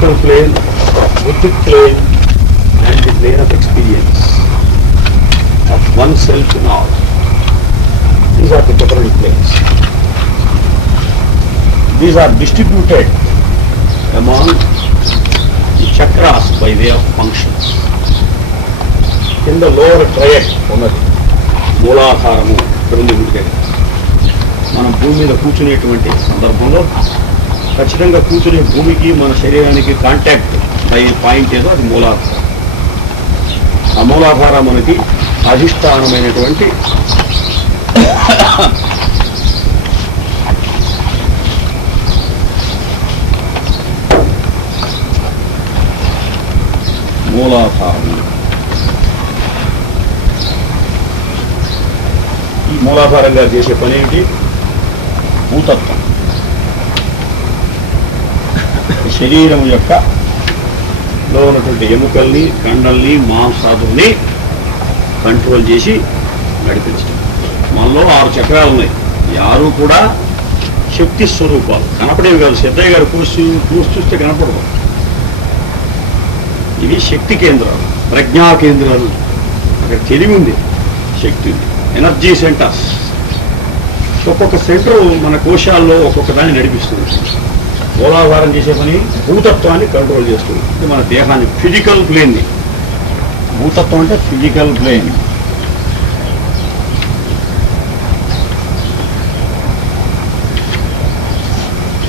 mental plane, buddhic plane, and the plane of experience of oneself in all. These are the different planes. These are distributed among the chakras by way of functions. In the lower triad ఉన్నది మూలాధారము క్రింది గుడిగా మనం భూమి మీద కూర్చునేటువంటి సందర్భంలో ఖచ్చితంగా కూర్చునే భూమికి మన శరీరానికి కాంటాక్ట్ అయ్యే పాయింట్ ఏదో అది మూలాధారం. ఆ మూలాధారం మనకి అధిష్టానమైనటువంటి మూలాధారం. ఈ మూలాధారంగా చేసే పని ఏంటి? భూతత్వం. శరీరం యొక్క లో ఉన్నటువంటి ఎముకల్ని, కండల్ని, మాంసాదుల్ని కంట్రోల్ చేసి నడిపించడం. మనలో 6 చక్రాలు ఉన్నాయి. ఈ 6 కూడా శక్తి స్వరూపాలు. కనపడేవి కాదు. సిద్ధయ్య గారు చూస్తే కనపడదు. ఇవి శక్తి కేంద్రాలు, ప్రజ్ఞా కేంద్రాలు. అక్కడ తెలివి ఉంది, శక్తి ఉంది, ఎనర్జీ సెంటర్స్. ఒక్కొక్క సెంటర్ మన కోశాల్లో ఒక్కొక్క దాన్ని నడిపిస్తుంది. మూలాధారం చేసే పని భూతత్వాన్ని కంట్రోల్ చేస్తుంది. ఇది మన దేహాన్ని, ఫిజికల్ ప్లేన్ని. భూతత్వం అంటే ఫిజికల్ ప్లేన్.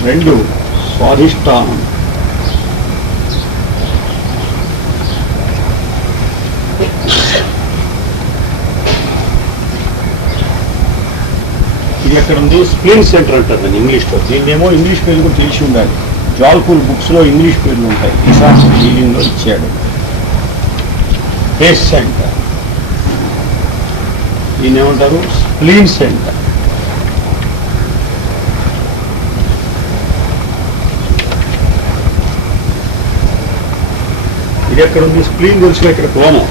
రెండు స్వాధిష్టానం. ఇది ఎక్కడ ఉంది? స్ప్లీన్ సెంటర్ అంటారు దాన్ని ఇంగ్లీష్లో. దీన్నేమో ఇంగ్లీష్ పేర్లు కూడా తెలిసి ఉండాలి. జాల్పూర్ బుక్స్లో ఇంగ్లీష్ పేర్లు ఉంటాయి. ఈసారి హీలింగ్లో ఇచ్చాడు. Face centre. దీన్నేమంటారు? Spleen centre. ఇది ఎక్కడ ఉంది? స్ప్లీన్ తెలుసుగా ఇక్కడ కోమం.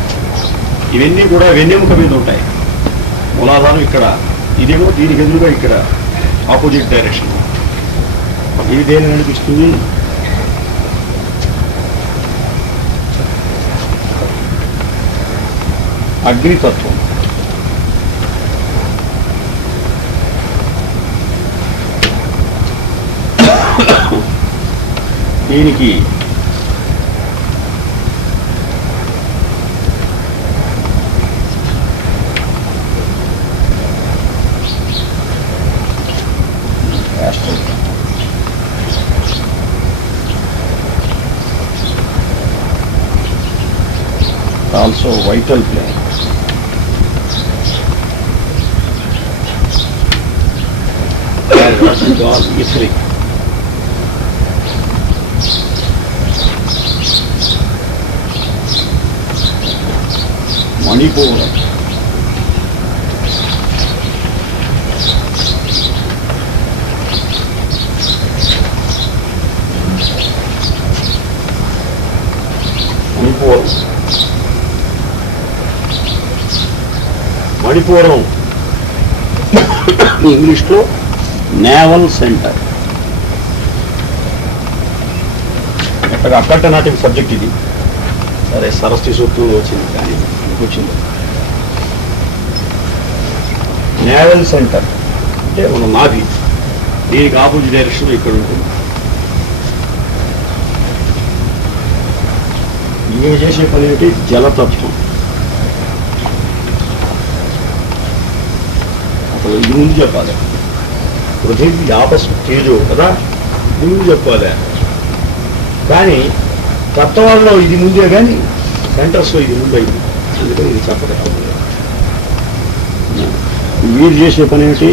ఇవన్నీ కూడా వెన్నెముక మీద ఉంటాయి. మూలాధారం ఇక్కడ. ఇదేమో దీనికి ఎదురుగా ఇక్కడ ఆపోజిట్ డైరెక్షన్. ఇది దేని అనిపిస్తుంది? అగ్నితత్వం. దీనికి also vital plane. What is called etheric. Manipura. Manipura. మణిపూరం ఇంగ్లీష్లో నేవల్ సెంటర్. ఎక్కడ అక్కట నాటిన సబ్జెక్ట్ ఇది. సరే, సరస్వతి సూత్రంలో వచ్చింది కానీ వచ్చింది. నేవల్ సెంటర్ అంటే మన నాభి. దీనికి ఆపోజిట్ డైరెక్షన్ ఇక్కడ ఉంటుంది. ఇవి చేసే పని ఏంటి? జలతత్వం. ఇది ముందు చెప్పాలి. పృథివీ ఆపస్ తేజో కదా, ఇది ముందు చెప్పాలి. కానీ తత్వాల్లో ఇది ముందే, కానీ సెంటర్స్లో ఇది ముందు అయింది. అందుకని ఇది చెప్పలేదు. వీరు చేసే పని ఏంటి?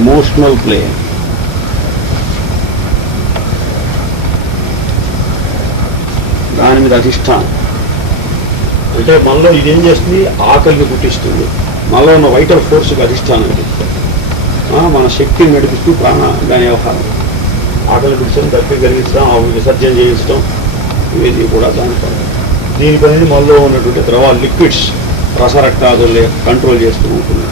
Emotional plane. దాని మీద అధిష్టానం. అంటే మనలో ఇదేం చేస్తుంది? ఆకలిని పుట్టిస్తుంది. మనలో ఉన్న వైటల్ ఫోర్స్కి అధిష్టానం. మన శక్తిని నడిపిస్తూ ప్రాణ దాని వ్యవహారం. ఆకలి పుట్టించడం, దప్పి కలిగించడం, విసర్జన చేయించడం, ఇవన్నీ కూడా దీనిపైన మనలో ఉన్నటువంటి ద్రవాలు, లిక్విడ్స్, రసరక్తాదుల్ని కంట్రోల్ చేస్తూ ఉంటుంది.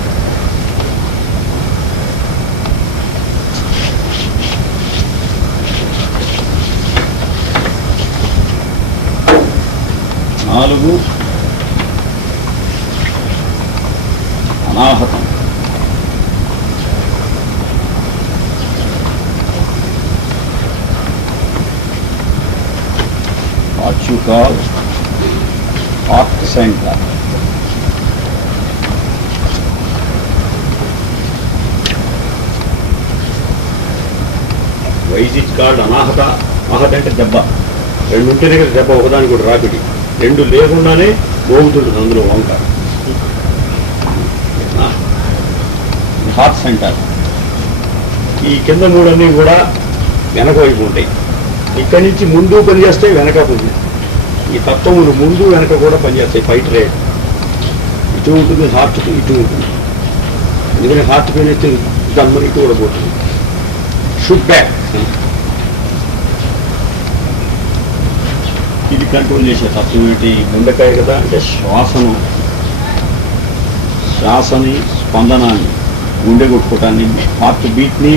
4 అనాహతం. What you call heart center. Why is it called అనాహత? ఆహత అంటే దెబ్బ. 2 ఉంటేనే కదా దెబ్బ, ఒకదానికి కూడా రాపిడి. 2 లేకుండానే మోగుతుంటుంది అందులో వంక. Heart center. ఈ కింద 3 అన్నీ కూడా వెనక వైపు ఉంటాయి. ఇక్కడి నుంచి ముందు పనిచేస్తాయి, వెనక పని. ఈ తత్వములు ముందు వెనక కూడా పనిచేస్తాయి. ఫైట్ రేట్ ఇటు ఉంటుంది, హార్ట్కి ఇటు ఉంటుంది. ఎందుకంటే హార్ట్ పెయిన్ అయితే దమ్మని ఇటు కూడా పోతుంది. Should back. ఇది కంట్రోల్ చేసే తత్వం ఏంటి? గుండెకాయ కదా, అంటే శ్వాసని స్పందనాన్ని, గుండె కొట్టుకోవటాన్ని, హార్ట్ బీట్ని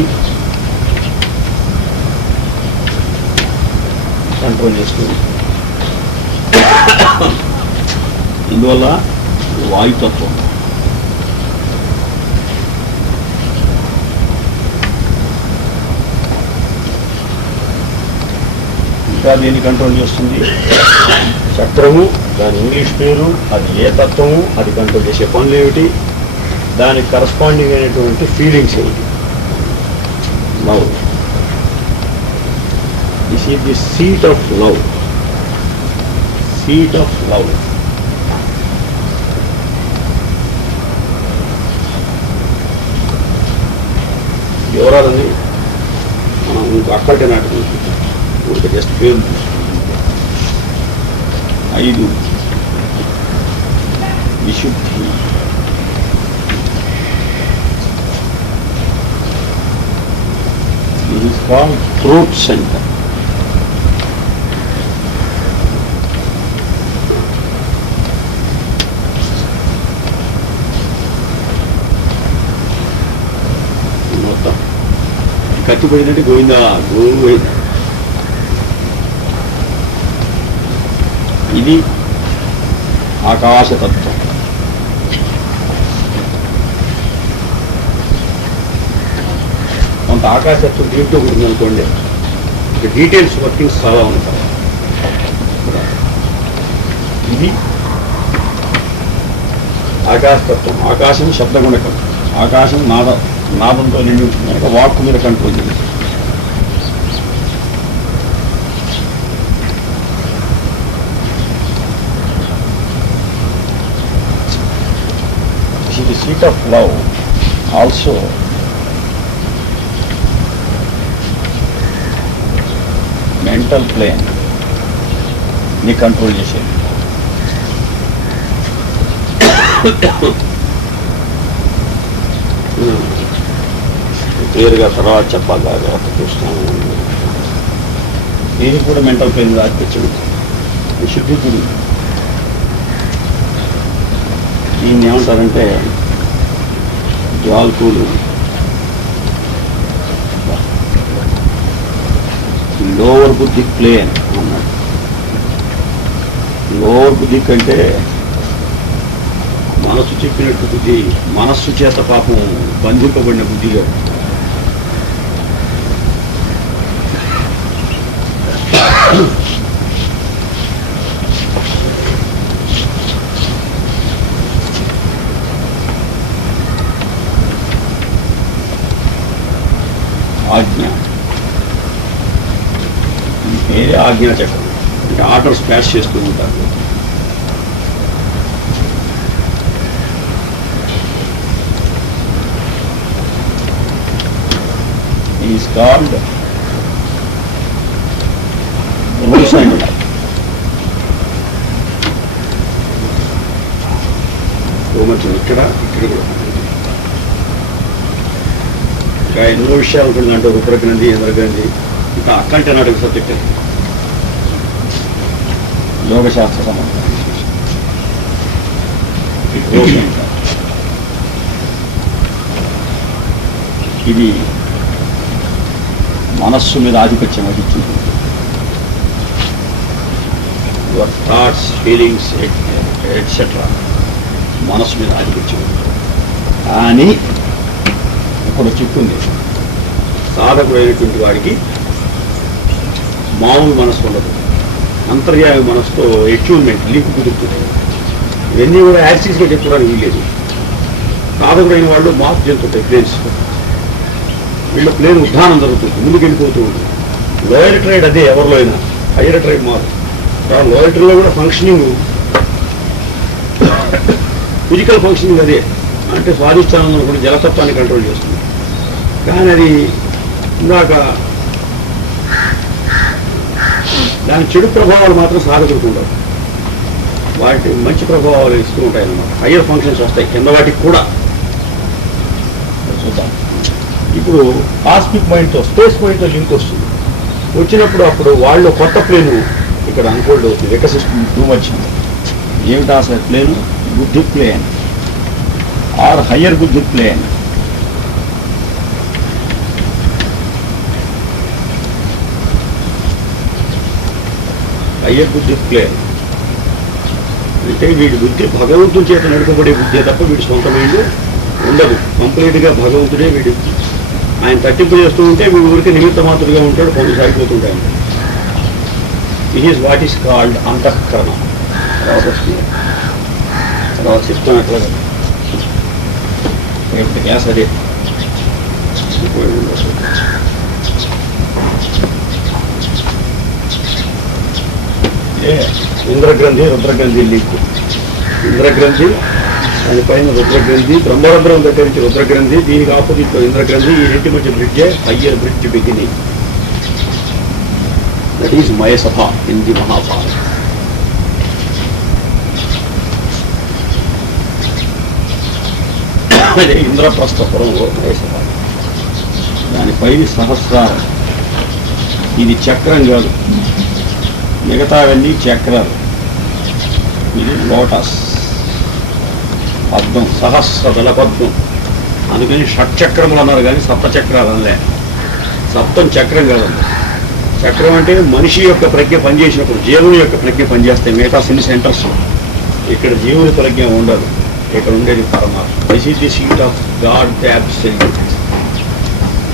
కంట్రోల్ చేస్తుంది. ఇందువల్ల వాయుతత్వం. ఇంకా దీన్ని కంట్రోల్ చేస్తుంది చక్రము. దాని ఇంగ్లీష్ పేరు, అది ఏ తత్వము, అది కంట్రోల్ చేసే పనులు ఏమిటి, దానికి కరస్పాండింగ్ అయినటువంటి ఫీలింగ్స్ ఏమిటి. Love. This is the seat of love. Seat of love. వివరాలని మనం ఇంకో అక్కడికే నాటుకుంటాం. జస్ట్ పేరు 5 విశుద్ధి. It is called throat center. మొత్తం కత్తిపోయిందంటే గోవిందా గోవిందా. ఇది ఆకాశతత్వం. కొంత ఆకాశతత్వం దీంట్లో ఉంటుందనుకోండి, డీటెయిల్స్ వర్కింగ్స్ చాలా ఉంటాయి. ఇది ఆకాశతత్వం. ఆకాశం శబ్దగుణకం. ఆకాశం నాదంతో నిండి ఉంటుంది, వాక్కు మీద కంట్రోల్ చేస్తుంది. The seat of love also mental plane ni control చేసేది. క్లియర్గా తర్వాత చెప్పాలి, తర్వాత చూస్తాను. ఇది కూడా మెంటల్ ప్లేన్ రాసిపించండి. విశుద్ధికుడు దీన్ని ఏమంటారంటే జ్వాల్కూలు. లోవర్ బుద్ధి ప్లేన్ అన్నాడు. లోవర్ బుద్ధి కంటే మనసు చెప్పినట్టు బుద్ధి, మనస్సు చేత పాపం బంధింపబడిన బుద్ధిగా. ఆజ్ఞ. వేరే ఆజ్ఞా చక్రం అంటే ఆర్డర్స్ ప్యాస్ చేస్తూ ఉంటారు. ఈజ్ కాల్డ్ రూల్స్ అండ్ గోమచం. ఇక్కడ కూడా ఇంకా ఎన్నో విషయాలు ఉంటుంది. అంటే రూపగ్రంథి, ఇంద్రగ్రంథి, ఇంకా అక్కంటే నాటక సబ్జెక్ట్ అది. యోగశాస్త్ర సంబంధం. ఇది మనస్సు మీద ఆధిపత్యం వహించింది. యువర్ థాట్స్, ఫీలింగ్స్ ఎట్సెట్రా మనసు మీద ఆధిపత్యం ఉంటుంది. కానీ ఇక్కడ చిక్కుంది, సాధకుడైనటువంటి వాడికి మామూలు మనసు ఉండదు, అంతర్యామి మనసుతో అట్యూన్మెంట్ లింక్ కుదురుతుంది. ఇవన్నీ కూడా యాక్సిస్గా చెప్పుకోవడానికి వీల్లేదు. సాధకుడైన వాళ్ళు మార్పు చెందుతుంటాయి ప్లేన్స్, వీళ్ళ ప్లేన్ ఉద్ధానం జరుగుతుంది, ముందుకు వెళ్ళిపోతూ ఉంటుంది. లోయర్ ట్రైడ్ అదే ఎవరిలో అయినా, హైయర్ ట్రైడ్ మారు. లోయర్ ట్రైడ్లో కూడా ఫంక్షనింగ్, ఫిజికల్ ఫంక్షనింగ్ అదే, అంటే స్వాధిష్టానం అనుకుంటే జలతత్వాన్ని కంట్రోల్ చేస్తుంది. కానీ అది ఇందాక దాని చెడు ప్రభావాలు మాత్రం సాధకులకు ఉండవు, వాటి మంచి ప్రభావాలు ఇస్తూ ఉంటాయి అన్నమాట. హయ్యర్ ఫంక్షన్స్ వస్తాయి కింద వాటికి కూడా. చూద్దాం. ఇప్పుడు కాస్మిక్ మైండ్తో, స్పేస్ మైండ్తో లింక్ వస్తుంది. వచ్చినప్పుడు అప్పుడు వాళ్ళు కొత్త ప్లేను ఇక్కడ అన్ఫోల్డ్ అవుతుంది, వికసిస్తుంది. టూ మచ్ ఏమిటా అసలు ప్లేను? బుద్ధి ప్లేన్ ఆర్ హయ్యర్ బుద్ధి ప్లేన్. హయ్యర్ బుద్ధి ప్లేన్ అంటే వీడి బుద్ధి భగవంతుని చేత నడుపబడే బుద్ధే తప్ప వీడి సొంత మైండ్ ఉండదు. కంప్లీట్గా భగవంతుడే వీడి, ఆయన తట్టింపు చేస్తూ ఉంటే వీడి ఊరికి నిమిత్త మాత్రుడిగా ఉంటాడు, పనులు సాగిపోతుంటాయి. This is what is called అంతఃకరణ. తర్వాత చెప్తాను ఎట్లాగా గ్యాస్ అదే. ఇంద్రగ్రంథి, రుద్రగ్రంథి లింక్. ఇంద్రగ్రంథి, దానిపైన రుద్రగ్రంథి, బ్రహ్మరంధ్రం దగ్గర నుంచి రుద్రగ్రంథి, దీనికి ఆపోజిట్లో ఇంద్రగ్రంథి. ఈ రెంటి మధ్య బ్రిడ్జే higher bridge beginning. That is Mayasabha in the Mahabharat. అదే ఇంద్రప్రస్థపురంలో మయసభ. దానిపైన సహస్రారం. ఇది చక్రం కాదు, మిగతావన్నీ చక్రాలు. ఇది లోటస్ పద్మం, సహస్రదళ పద్మం. అందుకని షట్చక్రములు అన్నారు కానీ సప్త చక్రాలు అనలే. సప్తం చక్రం కాదు. చక్రం అంటే మనిషి యొక్క ప్రజ్ఞ పనిచేసినప్పుడు, జీవుని యొక్క ప్రజ్ఞ పనిచేస్తాయి మిగతా సిన్ని సెంటర్స్. ఇక్కడ జీవుని ప్రజ్ఞ ఉండదు, ఇక్కడ ఉండేది పరమాత్మ. This is the seat of God, the absolute,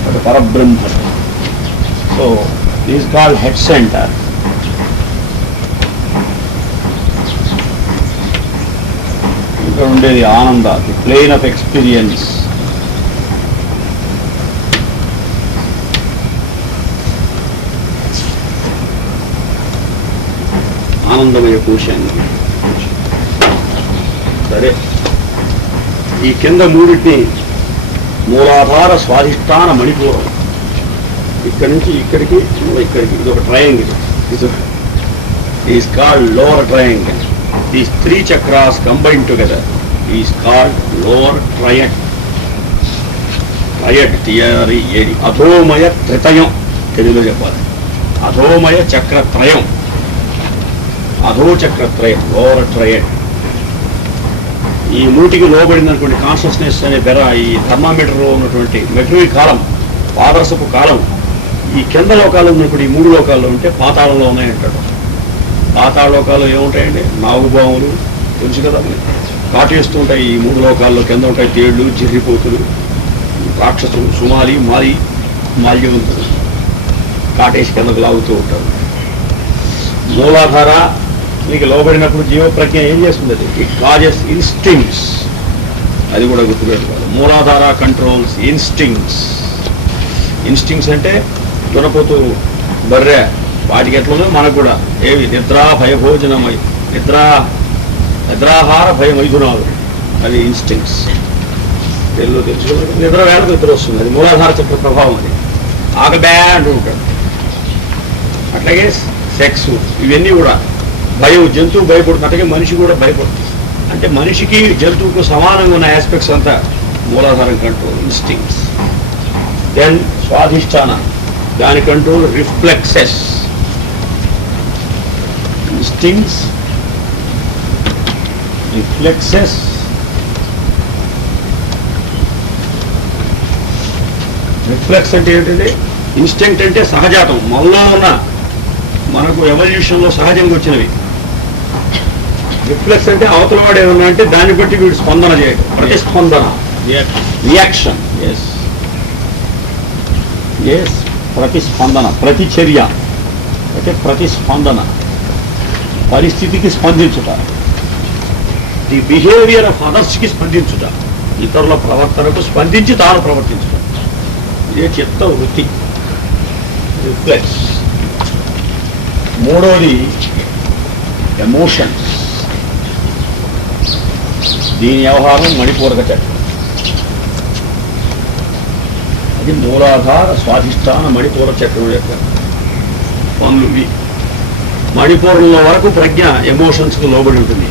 అది పరబ్రహ్మ. So this called head center. ఇక్కడ ఉండేది ఆనంద, ది ప్లేన్ ఆఫ్ ఎక్స్పీరియన్స్. ఆనందమయ కోశాన్ని. సరే, ఈ కింద మూడింటిని మూలాధార, స్వాధిష్టాన, మణిపూరం. ఇక్కడి నుంచి ఇక్కడికి, ఇక్కడికి ఇది ఒక triangle. Is called lower triangle. These three chakras combined together is called lower triad. Triad theory ఏది? అధోమయ త్రితయం తెలుగులో చెప్పాలి. అధోమయ చక్రత్రయం, అధో చక్రత్రయం, లోవర్ ట్రయడ్. ఈ మూటికి లోబడినటువంటి కాన్షియస్నెస్ అనే బెర, ఈ థర్మామీటర్లో ఉన్నటువంటి మెర్క్యూరీ కాలం, పాదరసపు కాలం, ఈ కింద లోకాలు ఉన్నప్పుడు ఈ మూడు లోకాల్లో ఉంటే పాతాళంలో ఉన్నాయంటాడు. పాతాళ లోకాల్లో ఏముంటాయండి? నాగుబాములు తెలుసు కదా, కాటేస్తూ ఉంటాయి. ఈ మూడు లోకాల్లో కింద ఉంటాయి తేళ్లు, జిర్రిపోతులు, రాక్షసులు, సుమాలి, మాల్యవంతులు కాటేసి కిందకు లాగుతూ ఉంటారు. మూలాధార మీకు లోబడినప్పుడు జీవప్రజ్ఞ ఏం చేస్తుంది? అది ఇట్ కాజెస్ ఇన్స్టింక్ట్స్. అది కూడా గుర్తుపెట్టుకోవాలి. మూలాధార కంట్రోల్స్ ఇన్స్టింక్ట్స్. ఇన్స్టింక్ట్స్ అంటే దునపోతూ, బర్రె, వాటికి ఎట్లనో మనకు కూడా ఏవి? నిద్రా భయభోజనమై, నిద్రాహార భయమైదునాలు, అది ఇన్స్టింక్ట్స్. తెలుసు. నిద్ర వేళకు నిద్ర వస్తుంది, అది మూలాధార చక్ర ప్రభావం. అది ఆగబే అంటూ ఉంటాడు. అట్లాగే సెక్స్, ఇవన్నీ కూడా భయం. జంతువు భయపడుతుంది, అట్లాగే మనిషి కూడా భయపడుతుంది. అంటే మనిషికి జంతువుకు సమానంగా ఉన్న ఆస్పెక్ట్స్ అంతా మూలాధారం కంట్రోల్, ఇన్స్టింక్ట్స్. దెన్ స్వాధిష్టాన, దాని control reflexes. Instincts, reflexes, reflex అంటే ఏంటంటే, ఇన్స్టింక్ట్ అంటే సహజాతం, మనలో ఉన్న, మనకు ఎవల్యూషన్లో సహజంగా వచ్చినవి. రిఫ్లెక్స్ అంటే అవతల వాడు ఏమన్నా అంటే దాన్ని బట్టి వీడు స్పందన చేయడం, ప్రతిస్పందన, రియాక్షన్. ఎస్ ఎస్, ప్రతిస్పందన, ప్రతిచర్య అంటే ప్రతిస్పందన, పరిస్థితికి స్పందించుట, ది బిహేవియర్ ఆఫ్ అదర్స్కి స్పందించుట, ఇతరుల ప్రవర్తనకు స్పందించి తాను ప్రవర్తించుట. ఇదే చిత్త వృత్తి, రిఫ్లెక్స్. మూడోది ఎమోషన్స్. దీని వ్యవహారం మణిపూరక చక్రం. అది మూలాధార స్వాధిష్టాన మణిపూర చక్రం యొక్క పనులు ఇవి. మణిపూరంలో వరకు ప్రజ్ఞ ఎమోషన్స్కి లోబడి ఉంటుంది.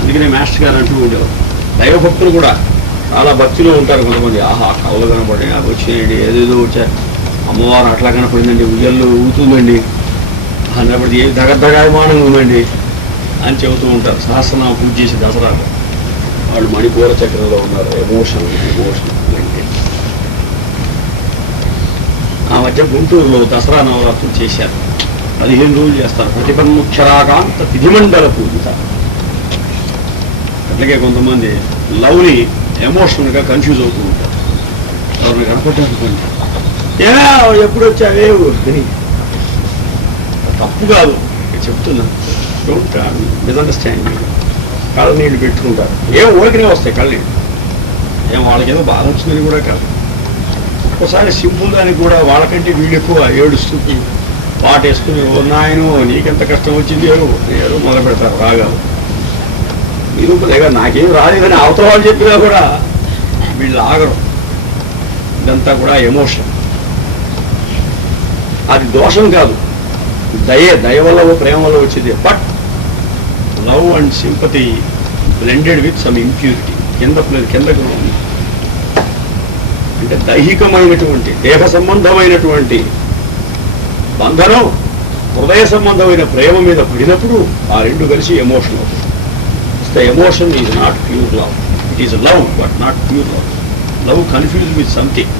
అందుకనే మాస్టర్ గారు అంటూ ఉండేవారు, దైవభక్తులు కూడా చాలా భక్తిలో ఉంటారు కొంతమంది. ఆహా, కళ్ళు కనపడి నాకు వచ్చేయండి, ఏదేదో వచ్చారు, అమ్మవారు అట్లా కనపడిందండి, ఉయ్యల్లో ఊగుతుందండి అన్నప్పటికీ ఏ దగదగాయమానంగా ఉందండి అని చెబుతూ ఉంటారు. సహస్రనామ పూజ చేసి దసరాకు వాళ్ళు మణిపూర చక్రంలో ఉన్నారు. ఎమోషన్ అంటే ఆ మధ్య గుంటూరులో దసరా నవరాత్రులు చేశారు. 15 రోజులు చేస్తారు. ప్రతిపన్ముక్షరాకాంత విధిమండల పూజిత. అట్లాగే కొంతమంది లవ్ని ఎమోషనల్గా కన్ఫ్యూజ్ అవుతూ ఉంటారు. ఎవరిని కనపడ్డానుకోండి, ఏమే ఎప్పుడు వచ్చావే అని. తప్పు కాదు చెప్తున్నాను, డోంట్ మిస్అండర్స్టాండ్. కళ్ళ నీళ్ళు పెట్టుకుంటారు, ఏం ఊరికనే వస్తాయి కళ్ళ. ఏం వాళ్ళకేదో బాధ వచ్చిందని కూడా కాదు. ఒక్కసారి సింపుల్ దానికి కూడా వాళ్ళకంటే వీళ్ళు ఎక్కువ ఏడుస్తూ పాట వేసుకుని, ఓ నాయను నీకెంత కష్టం వచ్చింది ఏదో మొదలు పెడతారు రాగాలు. మీరు లేక నాకేం రాలేదని అవతల వాళ్ళు చెప్పినా కూడా వీళ్ళు ఆగరు. ఇదంతా కూడా ఎమోషన్. అది దోషం కాదు, దయ వల్ల ప్రేమ వల్ల వచ్చేది. But love and sympathy blended with some impurity. కిందకు ఉంది అంటే దైహికమైనటువంటి దేహ సంబంధమైనటువంటి బంధనం హృదయ సంబంధమైన ప్రేమ మీద పడినప్పుడు ఆ రెండు కలిసి ఎమోషన్ అవుతుంది. The emotion is not pure love. It is love but not pure love. Love confuse with something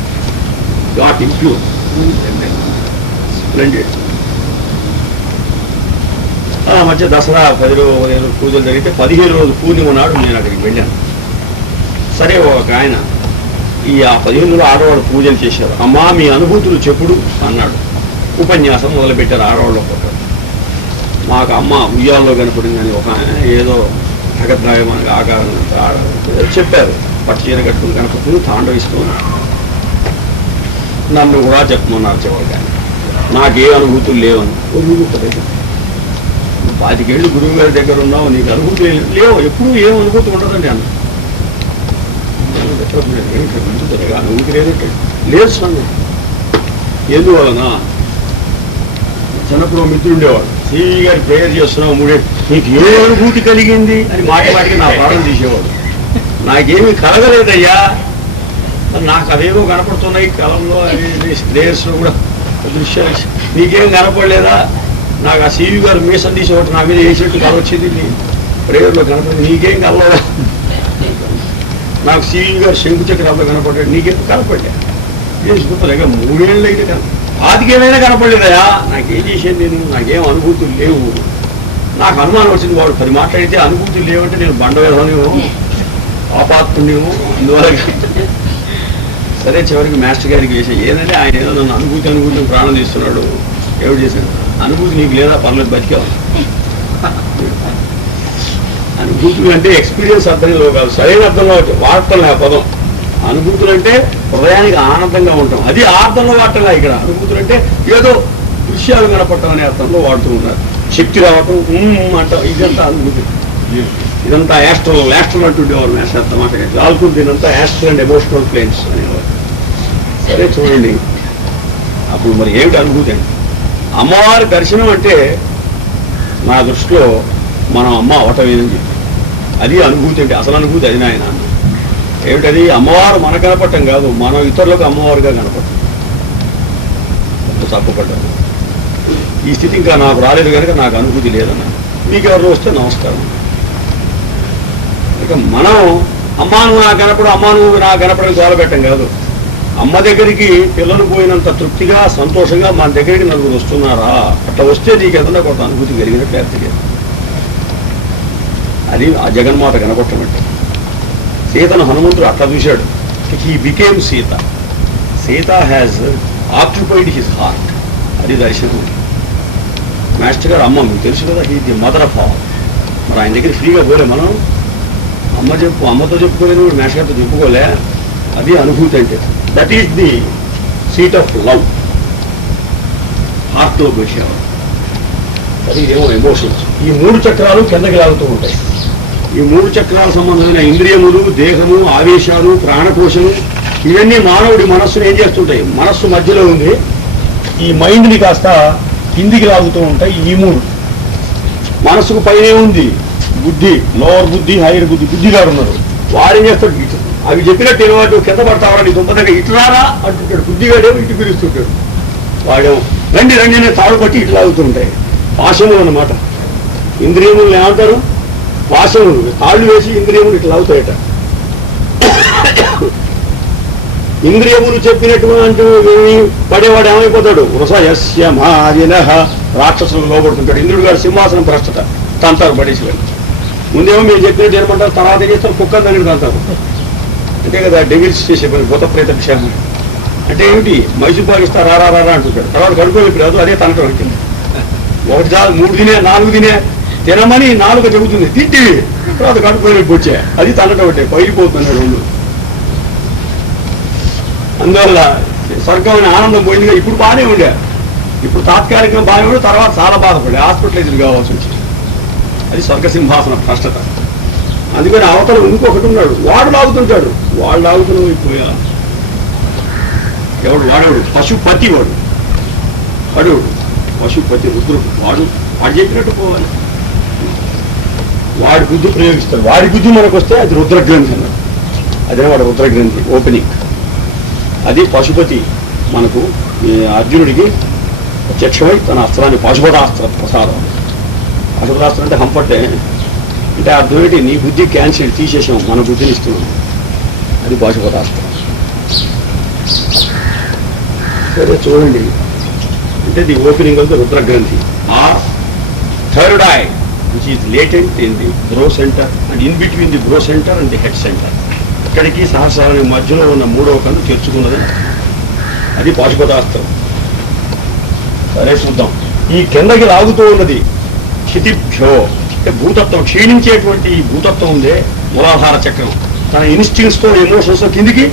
got impure. Splendid. ఆ మధ్య దసరా 10 రోజులు పూజలు జరిగితే 15 రోజు పూర్ణిమ నాడు నేను అక్కడికి వెళ్ళాను. సరే, ఒక ఆయన ఆ 15 రోజులు ఆడవాళ్ళు పూజలు చేశారు. అమ్మా మీ అనుభూతులు చెప్పుడు అన్నాడు. ఉపన్యాసం మొదలుపెట్టారు ఆడవాళ్ళు. మాకు అమ్మ ఉయ్యాల్లో కనపడిందని ఒక ఆయన ఏదో ఠగద్రాయమానికి ఆకారం చెప్పారు. పట్టు చీర కట్టుకుని కనపడుతుంది, తాండవిస్తూ నన్ను కూడా చెప్పమన్నారు చివరికి. ఆయన నాకే అనుభూతులు లేవని. 25 ఏళ్ళు గురువు గారి దగ్గర ఉన్నావు, నీకు అనుభూతి లేవు, ఎప్పుడు ఏం అనుభూతి ఉండదండి అన్న. అనుభూతి లేదంటే లేదు స్వామి. ఎందువలన చిన్నప్పుడు మిత్రుడు ఉండేవాడు, శ్రీ గారి ప్రేయర్ చేస్తున్నావు 3 ఏళ్ళు, నీకు ఏ అనుభూతి కలిగింది అని మాటికి నా ప్రాణం తీసేవాడు. నాకేమీ కలగలేదయ్యా, నాకు అవేవో కనపడుతున్నాయి కాలంలో, అవి ప్రేయర్స్లో కూడా దృశ్యాలు. నీకేం కనపడలేదా? నాకు ఆ సివి గారు మీసం తీసి ఒకటి నా మీద వేసేట్టు కల వచ్చింది, ప్రేయర్లో కనపడింది. నీకేం కలవదా? నాకు సివి గారు శంకు చక్రాలతో కనపడ్డాడు, నీకేం కనపడ్డా? వేసుకుంటారుగా 3 ఏళ్ళు అయితే ఆదికేమైనా కనపడలేదయా? నాకేం చేశాను నేను? నాకేం అనుభూతులు లేవు. నాకు అనుమానం వచ్చింది, వాడు 10 మాట్లాడితే అనుభూతులు లేవంటే నేను బండవేదనేమో, ఆపాత్మునేమో, అందువల్ల. సరే, చివరికి మాస్టర్ గారికి వేసా. ఏదంటే ఆయన ఏదో నన్ను అనుభూతి ప్రాణం తీస్తున్నాడు. ఎవరు చేశాను? అనుభూతి నీకు లేదా? పర్లేదు, బతికావు. అనుభూతులు అంటే ఎక్స్పీరియన్స్ అర్థంలో కాదు, సరైన అర్థంలో వాడటం ఆ పదం. అనుభూతులు అంటే హృదయానికి ఆనందంగా ఉంటాం, అది ఆ అర్థంలో వాడటంగా. ఇక్కడ అనుభూతులు అంటే ఏదో దృశ్యాలు కనపడటం అనే అర్థంలో వాడుతూ ఉన్నారు. శక్తి రావటం అంటాం, ఇదంతా అనుభూతి. ఇదంతా యాస్ట్రల్ అంటుండేవారు మేస్టర్ మాట. రాలుతుంది ఇదంతా యాస్ట్రల్ అండ్ ఎమోషనల్ ప్లేన్స్ అనేవారు. సరే చూడండి, అప్పుడు మరి ఏమిటి అనుభూతి అంటే? అమ్మవారి దర్శనం అంటే నా దృష్టిలో మనం అమ్మ అవటమేనని చెప్పి, అది అనుభూతి అంటే. అసలు అనుభూతి అది నాయన. ఏమిటది? అమ్మవారు మన కనపడటం కాదు, మనం ఇతరులకు అమ్మవారుగా కనపడటం. తప్పుపడ్డాను. ఈ స్థితి ఇంకా నాకు రాలేదు కనుక నాకు అనుభూతి లేదన్నా. మీకు ఎవరు వస్తే నమస్కారం. ఇక మనం అమ్మా నువ్వు నాకు కనపడు, అమ్మా నువ్వు నాకు కనపడని గోలపెట్టం కాదు. అమ్మ దగ్గరికి పిల్లలు పోయినంత తృప్తిగా సంతోషంగా మన దగ్గరికి నలుగురు వస్తున్నారా? అట్లా వస్తే నీకు ఏదన్నా కొంత అనుభూతి కలిగినట్టు అర్థం. అది ఆ జగన్మాత కనపట్టమంటే. సీతను హనుమంతుడు అట్లా చూశాడు. He became Sita. Sita has occupied his heart. అది దర్శనం. మాస్టర్ గారు అమ్మ మీకు తెలుసు కదా, he the mother of all. మరి ఆయన దగ్గర ఫ్రీగా పోలే మనం. అమ్మతో చెప్పుకోలేను, మాస్టర్ గారితో చెప్పుకోలే. అది అనుభూతి అంటే. That is the seat of love. హార్ట్లో వచ్చేవాడు. అది ఏమో ఎమోషన్స్. ఈ 3 చక్రాలు కిందకి లాగుతూ ఉంటాయి. ఈ 3 చక్రాల సంబంధమైన ఇంద్రియములు, దేహము, ఆవేశాలు, ప్రాణకోశము, ఇవన్నీ మానవుడి మనస్సును ఏం చేస్తుంటాయి? మనస్సు మధ్యలో ఉంది. ఈ మైండ్ని కాస్త కిందికి లాగుతూ ఉంటాయి ఈ 3. మనస్సుకు పైనే ఉంది బుద్ధి, లోవర్ బుద్ధి, హైయర్ బుద్ధి. బుద్ధిగాడు ఉన్నాడు, వాడేం చేస్తాడు? అవి చెప్పినట్టు వాడు కింద పడతావా నీ దుంప దగ్గర ఇటురారా అంటుంటాడు. బుద్ధిగాడేమో ఇటు పిలుస్తుంటాడు. వాడేమో రండి రండి అనే తాడు పట్టి ఇటు లాగుతూ ఉంటాయి. పాశములు అన్నమాట. ఇంద్రియములు ఏమంటారు? పాశములు. తాళ్ళు వేసి ఇంద్రియములు ఇట్లా అవుతాయట. ఇంద్రియములు చెప్పినటువంటి పడేవాడు ఏమైపోతాడు? వృషయస్య మాదినః. రాక్షసులకు లోపడుతుంటాడు. ఇంద్రుడు గారు సింహాసనం భ్రష్టత తంతారు పడేసి వెళ్ళి. ముందేమో మీరు చెప్పినట్టు ఏమంటారు, తర్వాత ఏం చేస్తారు? కుక్కని దగ్గర తంతారు. అంతే కదా డెవిల్స్ చేసే పని. భూత ప్రేత విషయం అంటే ఏమిటి? మైసూర్ పాకిస్తా రారా రారా అంటుంటాడు. తర్వాత కడుపులోకి రాదు, అదే తనటం ఉంటుంది. 1 చాలు, 3 తినే, 4 తినే. తినమని 4 చెబుతుంది, తింటి తర్వాత కడుపులోకి వచ్చే. అది తనటం ఒకటే, పైరిపోతున్నాడు రోజు. అందువల్ల స్వర్గమైన ఆనందం పోయిందిగా. ఇప్పుడు బాగానే ఉండే, ఇప్పుడు తాత్కాలికంగా బాగానే ఉండే, తర్వాత చాలా బాధపడే హాస్పిటలైజ్డ్ కావాల్సి వచ్చింది. అది స్వర్గ సింహాసన భ్రష్టత. అందుకని అవతల ఇంకొకటి ఉన్నాడు, వాడు లాగుతుంటాడు. వాడు లాగుతున్న పోయా. ఎవడు? వాడేవాడు పశుపతి. వాడు పశుపతి రుద్రుడు. వాడు చెప్పినట్టు పోవాలి. వాడి బుద్ధి ప్రయోగిస్తాడు. వాడి బుద్ధి మనకు వస్తే అది రుద్రగ్రంథి అన్నాడు. అదే వాడు రుద్రగ్రంథి ఓపెనింగ్. అది పశుపతి మనకు అర్జునుడికి ప్రత్యక్షమై తన అస్త్రాన్ని పాశుపతాస్త్ర ప్రసాదం. పాశుపతాస్త్రం అంటే హంపట్టే. అంటే అర్థం ఏంటి? నీ బుద్ధి క్యాన్సిల్ తీసేసాం, మన బుద్ధిని ఇస్తున్నాం. అది పాశుపతాస్త్రం. సరే చూడండి, అంటే ది ఓపెనింగ్ ఆఫ్ ద రుద్రగ్రంథి. ఆ third I which is latent in the bro centre and in between the bro centre and the head center. ఇక్కడికి సహస్రానికి మధ్యలో ఉన్న 3వ కన్ను తెరుచుకున్నది. అది పాశుపతాస్త్రం. సరే చూద్దాం. ఈ కిందకి లాగుతూ ఉన్నది క్షితిభ్యో. అంటే భూతత్వం, క్షీణించేటువంటి ఈ భూతత్వం ఉందే మూలాధార చక్రం. తన ఇన్స్టింగ్స్తో, ఎమోషన్స్తో కిందికి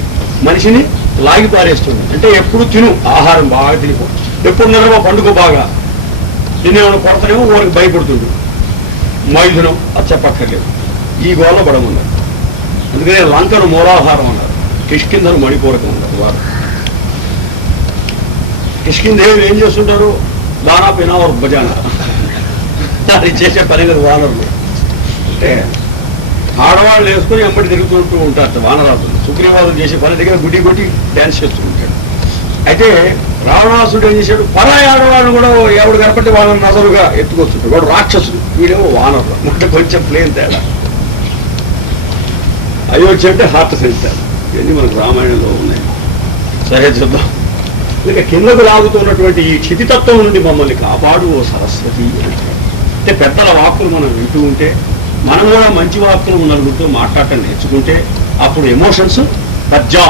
మనిషిని లాగి పారేస్తుంది. అంటే ఎప్పుడు తిను, ఆహారం బాగా తినిపో, ఎప్పుడు నిలవ పండుగ బాగా తినేవాడు. కొడతనేమో వారికి భయపడుతుంది. మైథునం అది చెప్పక్కర్లేదు. ఈ గోళ పడమన్నారు. అందుకనే లంకను మూలాధారం అన్నారు, కిష్కింధను మణిపూరకం అన్నారు. వారు కిష్కిందేవులు ఏం చేస్తుంటారు? దానా పినావర్ భజన అది చేసే పని కదా వానరులు. అంటే ఆడవాళ్ళు వేసుకొని ఎంబడి తిరుగుతుంటూ ఉంటారు వానరాజులు. సుగ్రీవాదులు చేసే పని దగ్గర గుడి కొట్టి డ్యాన్స్ చేస్తూ ఉంటాడు. అయితే రావణాసుడు ఏం చేశాడు? పరాయి ఆడవాళ్ళు కూడా ఎవడు కనపట్టి వాళ్ళని నజరుగా ఎత్తుకొస్తుంటాడు. వాడు రాక్షసుడు, వీడేమో వానరులు. అంటే కొంచెం ప్లేన్ తేడా. అయోధ్య అంటే హార్ట్ సెన్సార్. ఇవన్నీ మనకు రామాయణంలో ఉన్నాయి. సరే చూద్దాం. ఇక కిందకు లాగుతున్నటువంటి ఈ క్షితితత్వం నుండి మమ్మల్ని కాపాడు ఓ సరస్వతి అంటే పెద్దల వాక్కులు మనం వింటూ ఉంటే, మనం కూడా మంచి వాక్కులు నలుగురితో మాట్లాడటం నేర్చుకుంటే అప్పుడు ఎమోషన్స్ దర్జా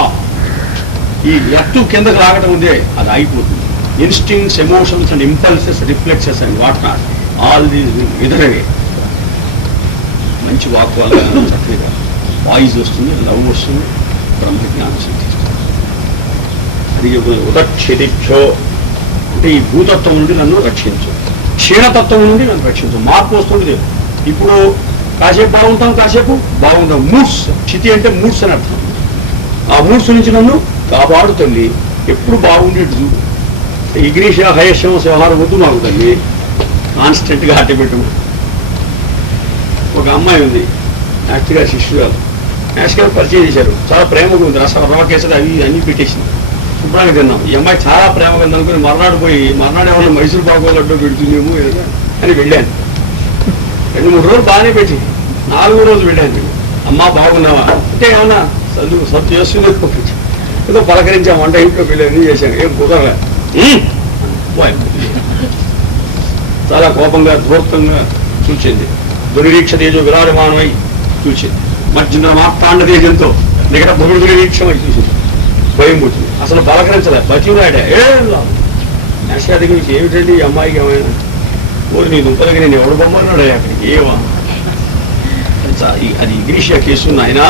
ఈ ఎత్తు కిందకు లాగడం ఉందే అది అయిపోతుంది. Instincts, emotions and impulses, reflexes and what not, all these wither away. మంచి వాక్ వల్ల చక్కగా వాయిస్ వస్తుంది, లవ్ వస్తుంది, బ్రహ్మజ్ఞానం సిద్ధిస్తుంది. అది ఉదక్షితిభ్యో అంటే ఈ భూతత్వం నుండి నన్ను రక్షించు, క్షీణతత్వం నుండి నన్ను రక్షించు. మార్పు వస్తుంది. ఇప్పుడు కాసేపు బాగుంటాం, కాసేపు బాగుంటాం. మూడ్స్, క్షితి అంటే మూడ్స్ అని అర్థం. ఆ మూడ్స్ నుంచి నన్ను కాపాడు తల్లి. ఎప్పుడు బాగుండేది చూడు. ఇగ్నీషియా హయశం వ్యవహారం వద్దు నాకు తల్లి, కాన్స్టెంట్గా అట్టే పెట్టు. ఒక అమ్మాయి ఉంది, యాక్చువల్గా శిష్యురాలు. యాక్చువల్గా పరిచయం చేశారు. చాలా ప్రేమగా ఉంది. రవ కేసులు అవి అన్నీ పెట్టేసింది. శుభ్రంగా తిన్నాం. ఈ అమ్మాయి చాలా ప్రేమగా అనుకుని మర్నాడు ఏమన్నా మైసూరు పాకు లడ్డూ పెడుతుందేమో అని వెళ్ళాను. 2-3 రోజులు బాగానే పెట్టి 4వ రోజు వెళ్ళాను. అమ్మా బాగున్నావా అంటే ఏమన్నా సత్తు చేస్తుంది ఏదో పలకరించా. వంట ఇంట్లో వెళ్ళి చేశాను. ఏం కుదరలే. చాలా కోపంగా ధూర్తంగా చూచింది. దునిరీక్ష తేజో విరాజమానమై చూసింది. మధ్యన మార్తాండ తేజంతో నికట భూమి దునిరీక్షమై చూసింది. భయం పుట్టింది. అసలు పలకరించలే, బతిరాడే ఏం లాభం. నేషాది గురించి ఏమిటండి ఈ అమ్మాయికి ఏమైనా ఊరి నీ దుంపలకి నేను ఎవడు బొమ్మన్నాడు అక్కడికి ఏవా అది గ్రీషియా కేసు. ఆయన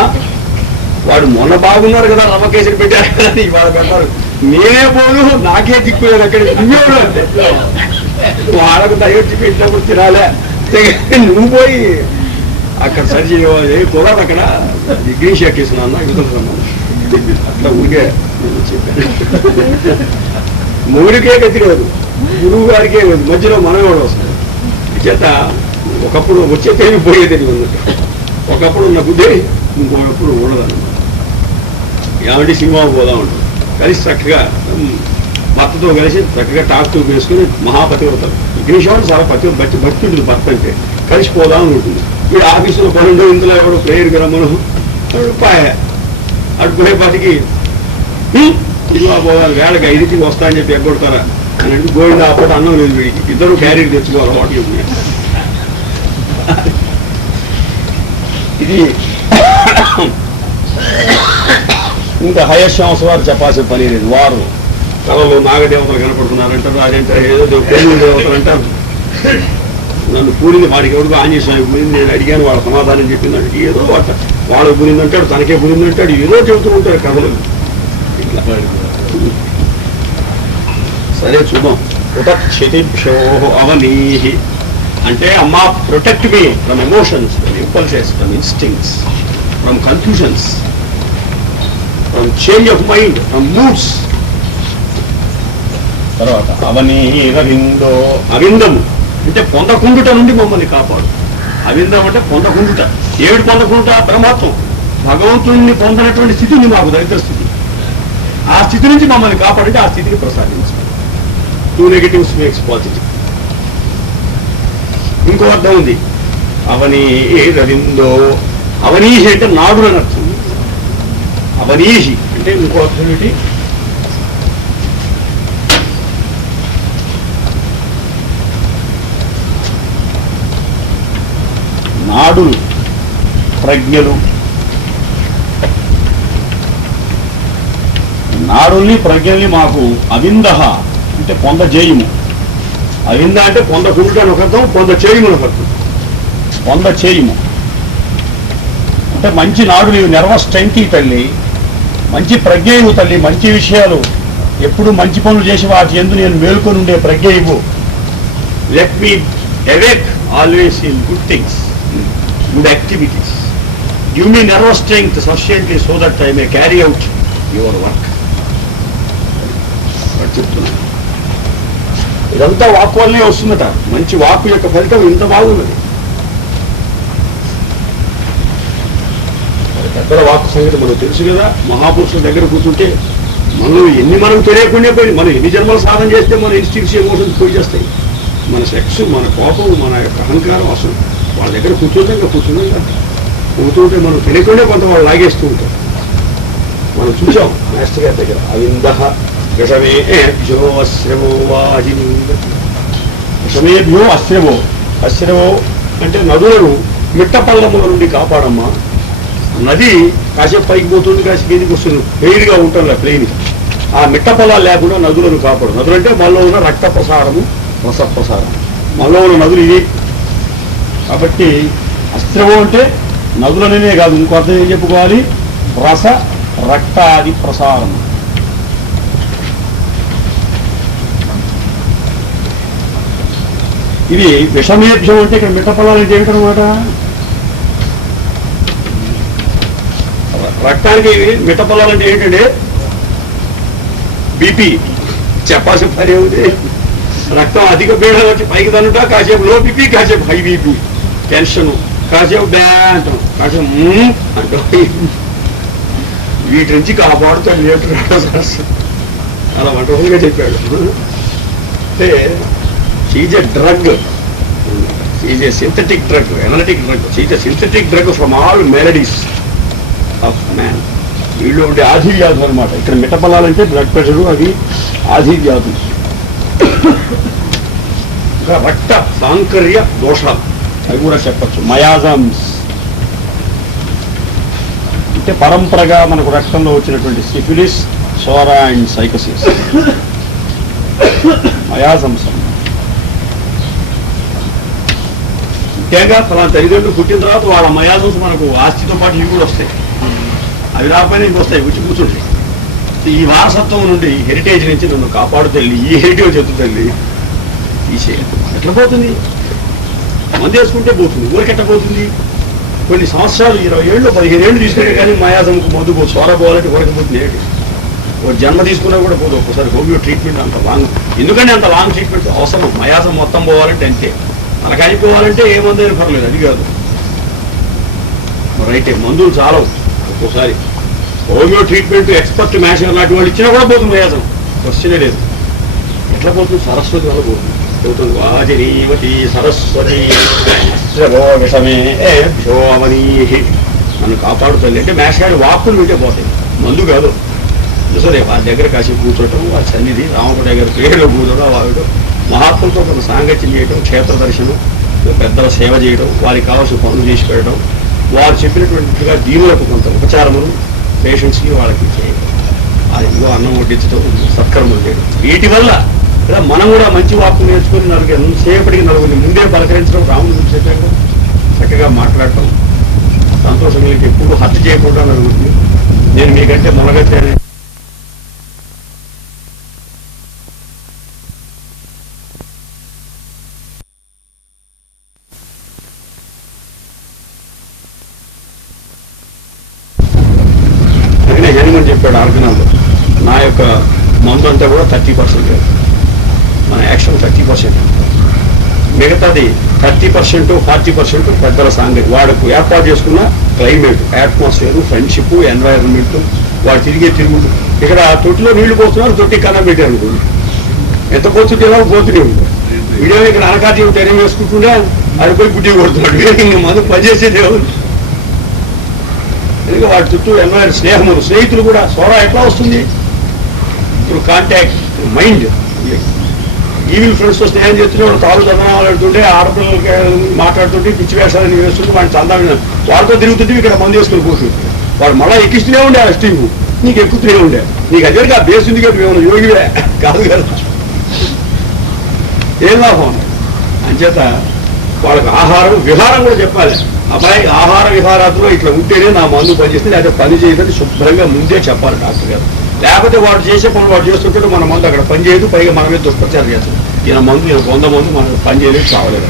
వాడు మొన్న బాగున్నారు కదా, రమ్మ కేసులు పెట్టారు కదా, ఇవాళ పెట్టారు. నేనే పోను, నాకే దిక్కులేదు అక్కడ నువ్వేవాడు అంటే వాళ్ళకు దయవచ్చి పెట్టినప్పుడు తినాలే, నువ్వు పోయి అక్కడ సరి చేయవాలి కుదరదు. అక్కడ గ్రీషియా కేసు నాన్న యుద్ధం అట్లా ఊరికే చెప్పాను. మొగుడికే గతి లేదు, గురువు గారికే మధ్యలో మనవాడు వస్తుంది. చేత ఒకప్పుడు వచ్చే తెలివి పోయే తెలివి ఉన్నట్టు. ఒకప్పుడు ఉన్న బుద్ధి ఇంకొకప్పుడు ఉండదన్నమాట. ఏమంటే సినిమాకు పోదా ఉంటుంది. కలిసి చక్కగా భర్తతో కలిసి చక్కగా టాక్ టూక్ వేసుకుని మహాపతివ్రతలు గ్రీషం చాలా భక్తి ఉంటుంది. భర్త అంటే కలిసి పోదామని ఉంటుంది. వీడు ఆఫీసులో పనుండో ఇందులో ఎవడో ప్రేయర్కి రమ్మను పాయ అటు పోయేపాటికి ఇదిగో పోవాలి వేళకి 5కి వస్తా అని చెప్పి ఎగ్గొడతారా అని అంటే గోవింద అప్పుడు అన్నం లేదు వీడికి. ఇద్దరు క్యారీర్ తెచ్చుకోవాలి వాటికి. ఇది ఇంకా హయశ్యాంస వారు చెప్పాల్సిన పని లేదు. వారు కళలో నాగదేవతలు కనపడుతున్నారంటారు, అదంటారు, ఏదో పెళ్లి దేవతలు అంటారు. నన్ను పూరింది వాడికి ఎవరికో ఆంజనేయ స్వామి పూరింది. నేను అడిగాను, వాళ్ళ సమాధానం చెప్పిందంటే ఏదో వాళ్ళకు పూరిందంటాడు, తనకే పూరిందంటాడు, ఏదో చెబుతూ ఉంటారు కథలు. ఇట్లా సరే చూద్దాం. ఉతక్షితిభ్యో అవనీహి అంటే అమ్మా protect me from emotions, from impulses, from instincts, from confusions, from change of mind, from moods. తర్వాత అవనీరవిందో అవిందము అంటే పొందకుండుట నుండి మమ్మల్ని కాపాడు. అవిందం అంటే పొందకుండుట. ఏమిటి పొందకుండుట? బ్రహ్మత్వం, భగవంతుడిని పొందనటువంటి స్థితి ఉంది మాకు, దరిద్ర స్థితి. ఆ స్థితి నుంచి మమ్మల్ని కాపాడంటే ఆ స్థితిని ప్రసాదించాలి. 2 negatives మేక్స్ పాజిటివ్. ఇంకో అర్థం ఉంది. అవనీరవిందో, అవనీహి అంటే నాడు అని అర్థం. అవనీహి అంటే ఇంకో అర్థం ఏంటి? నాడులు, ప్రజ్ఞలు. నాడుల్ని ప్రజ్ఞల్ని మాకు అవింద అంటే పొందజేయుము. అవింద అంటే పొందకుంట అని ఒక అర్థం, పొందచేయుము అని ఒక అర్థం. పొందచేయుము అంటే మంచి నాడు నీవు నెర్వస్ స్ట్రెంగ్త్ తల్లి, మంచి ప్రజ్ఞ ఇవ్వు తల్లి. మంచి విషయాలు ఎప్పుడు మంచి పనులు చేసి వాటి ఎందు నేను మేలుకొని ఉండే ప్రజ్ఞ ఇవ్వు. Let me awake always in good things, good activities. Give me nervous strength sufficiently so that I may carry out your work. చెప్తున్నాను. ఇదంతా వాక్కు వల్లనే వస్తుందట. మంచి వాక్కు యొక్క ఫలితం ఇంత బాగున్నది. పెద్దల వాక్కు సంగతి మనకు తెలుసు కదా. మహాపురుషుల దగ్గర కూర్చుంటే మనం తెలియకుండా పోయి మనం ఎన్ని జన్మలు సాధన చేస్తే మన ఇన్స్టింక్ట్స్ ఎమోషన్స్ పోయి చేస్తాయి. మన సెక్స్, మన కోపం, మన యొక్క అహంకారం అసలు వాళ్ళ దగ్గర కూర్చుంటే మనం తెలియకుండా కొంత వాళ్ళు లాగేస్తూ ఉంటారు. మనం చూసాం మాస్టర్ గారి దగ్గర. అవింద విషమేభ్యో అశ్రవో విషమేభ్యో అశ్రవో. అశ్రవో అంటే నదులను మిట్ట పల్లముల నుండి కాపాడమ్మా. నది కాసేపు పైకి పోతుంది, కాసేపు కిందికి వస్తుంది, వేడిగా ఉంటుంది ప్లెయిన్. ఆ మిట్ట పొలాలు లేకుండా నదులను కాపాడు. నదులు అంటే మనలో ఉన్న రక్త ప్రసారము, రస ప్రసారం. మనలో ఉన్న నదులు ఇది కాబట్టి అస్త్రవం అంటే నదులనే కాదు, ఇంకో అర్థం ఏం చెప్పుకోవాలి? రస రక్తాది ప్రసారం. ఇది విషమేభ్యం అంటే ఇక్కడ మిట్ట పొలాలు అంటే ఏమిటనమాట? రక్తానికి మిట్ట పొలాలు అంటే ఏంటంటే బీపీ. చెప్పాల్సిన పని ఏమిటి? రక్తం అధిక బీడ వచ్చి పైకి తనుట, కాసేపు లో బీపీ, కాసేపు హై బీపీ, టెన్షన్, కాసేపు బ్యా అంటాం, కాసేపు అంటాం. వీటి నుంచి కాపాడుతాడు లేటర్. అలా వంటగా చెప్పాడు. అంటే is a drug, is a synthetic drug, analytic drug. Is a synthetic drug from all melodies of man. వీళ్ళు ఉండే ఆది వ్యాధులు అనమాట. ఇక్కడ మిట్టపల్లాలంటే బ్లడ్ ప్రెషరు, అవి ఆది వ్యాధులు. రక్త సాంకర్య దోషాలు, అవి కూడా చెప్పచ్చు. మయాజమ్స్ అంటే పరంపరగా మనకు రక్తంలో వచ్చినటువంటి సిఫిలిస్, సోరా అండ్ సైకోసిస్. మయాజమ్స్ ముఖ్యంగా ఫలానా తల్లిదండ్రులు పుట్టిన తర్వాత వాళ్ళ మయాజమ్స్ మనకు ఆస్తితో పాటు ఇవి కూడా వస్తాయి. అవి రాకపోయినా ఇవి వస్తాయి, వచ్చి కూర్చుంటాయి. ఈ వారసత్వం నుండి, హెరిటేజ్ నుంచి నన్ను కాపాడు తల్లి, ఈ హెరిటేజ్ చెప్తు తల్లి తీసేయాలి. ఎట్లా పోతుంది? మంది వేసుకుంటే పోతుంది. ఊరికెట్ట పోతుంది? కొన్ని సంవత్సరాలు 20 ఏళ్ళు 15 ఏళ్ళు తీసుకుంటే కానీ మయాజంకు మందు పోదు. సోర పోవాలంటే ఊరకపోతుంది. ఏంటి ఒక జన్మ తీసుకున్నా కూడా పోదు. ఒక్కసారి హోమియో ట్రీట్మెంట్ అంత లాంగ్, ఎందుకంటే అంత లాంగ్ ట్రీట్మెంట్ అవసరం. మయాజం మొత్తం పోవాలంటే అంతే. మనకు అయిపోవాలంటే ఏ మందు అయినా పర్లేదు, అది కాదు. రైటే, మందులు చాలవు. ఒక్కోసారి హోమియో ట్రీట్మెంట్ ఎక్స్పర్ట్ మ్యాషన్ లాంటి వాళ్ళు ఇచ్చినా కూడా పోతుంది మయాజం, క్వశ్చనే లేదు. ఎట్లా పోతుంది? సరస్వతి వల్ల పోతుంది. పోతుంది వాజనీవతి సరస్వతి విషమే భ్యోమనీ, నన్ను కాపాడుతుంది అంటే మేషగాడి వాక్కులు వింటే పోతాయి, మందు కాదు. సరే వారి దగ్గర కాసేపు కూర్చోవటం, వారి సన్నిధి రామకుడి దగ్గర పేరులో కూర్చోవడం, వాడు మహాత్ములతో కొంత సాంగత్యం చేయడం, క్షేత్ర దర్శనం, పెద్దల సేవ చేయడం, వారికి కావాల్సిన పనులు చేసి పెట్టడం, వారు చెప్పినటువంటిగా దీవులకు కొంత ఉపచారములు పేషెంట్స్కి వాళ్ళకి చేయడం, ఆ ఇంట్లో అన్నం వడ్డించడం, సత్కర్మలు చేయడం. వీటి వల్ల ఇలా మనం కూడా మంచి వాక్కు నేర్చుకుని సేపటికి నలుగురిని ముందే పలకరించడం, రాముడి గురించి చెప్పడం, చక్కగా మాట్లాడటం, సంతోషం కలిగి ఎప్పుడు హత్య చేయకుండా నలుగురిని నేను మీకంటే మొలగచ్చాను. హనుమని చెప్పాడు ఆర్గనాల్లో, నా యొక్క మందు అంతా కూడా 30%, మన యాక్షన్ 30%, మిగతాది 30% 40% పెద్దల సాంగత్యం, వాడుకు ఏర్పాటు చేసుకున్న క్లైమేట్, అట్మాస్ఫియర్, ఫ్రెండ్షిప్, ఎన్వైరన్మెంట్, వాడు తిరుగుతూ. ఇక్కడ తొట్టిలో నీళ్లు పోస్తున్నారు, తొట్టి కన్నా పెట్టారు అనుకోండి, ఎంత పోతుంటే పోతూనే ఉంది. వీడియో ఇక్కడ అనకాతీయం తెర వేసుకుంటుండే అది పోయి గుడ్డి కొడుతున్నాడు. ఇంకా మనం పనిచేసేది ఎవరు? ఎందుకంటే వాటి చుట్టూ ఎన్వైరన్ స్నేహములు, స్నేహితులు కూడా. సోడా ఎట్లా వస్తుంది? Through contact, mind. ఈవిల్ ఫ్రెండ్స్తో స్నేహం చేస్తుంటే వాడు తాను చందనాలు ఆడుతుంటే, ఆడపిల్లలకి మాట్లాడుతుంటే, పిచ్చి వేషాలని వేస్తుంటే వాడిని చందాలని వాడితో తిరుగుతుంటే ఇక్కడ మంది వేసుకుని పోతుంది. వాడు మళ్ళీ ఎక్కిస్తూనే ఉండే ఆ స్టీమ్, నీకు ఎక్కుతూనే ఉండే. నీకు అదేవిగా ఆ బేస్ ఉంది కదా, ఏమన్నా యోగివే కాదు కదా, ఏం లాభం? అంచేత వాళ్ళకి ఆహారం విహారం కూడా చెప్పాలి. అబ్బాయి ఆహార విహారాల్లో ఇట్లా ఉంటేనే నా మందు పనిచేస్తే, లేకపోతే పని చేయదని శుభ్రంగా ముందే చెప్పాలి డాక్టర్ గారు. లేకపోతే వాడు చేసే పనులు వాడు చేస్తుంటే మన మందు అక్కడ పని చేయదు, పైగా మన మీద దుష్ప్రచారం చేస్తాం. ఈయన మందు, ఈయన 100 మంది మనం పని చేయలేదు, చావలేదు.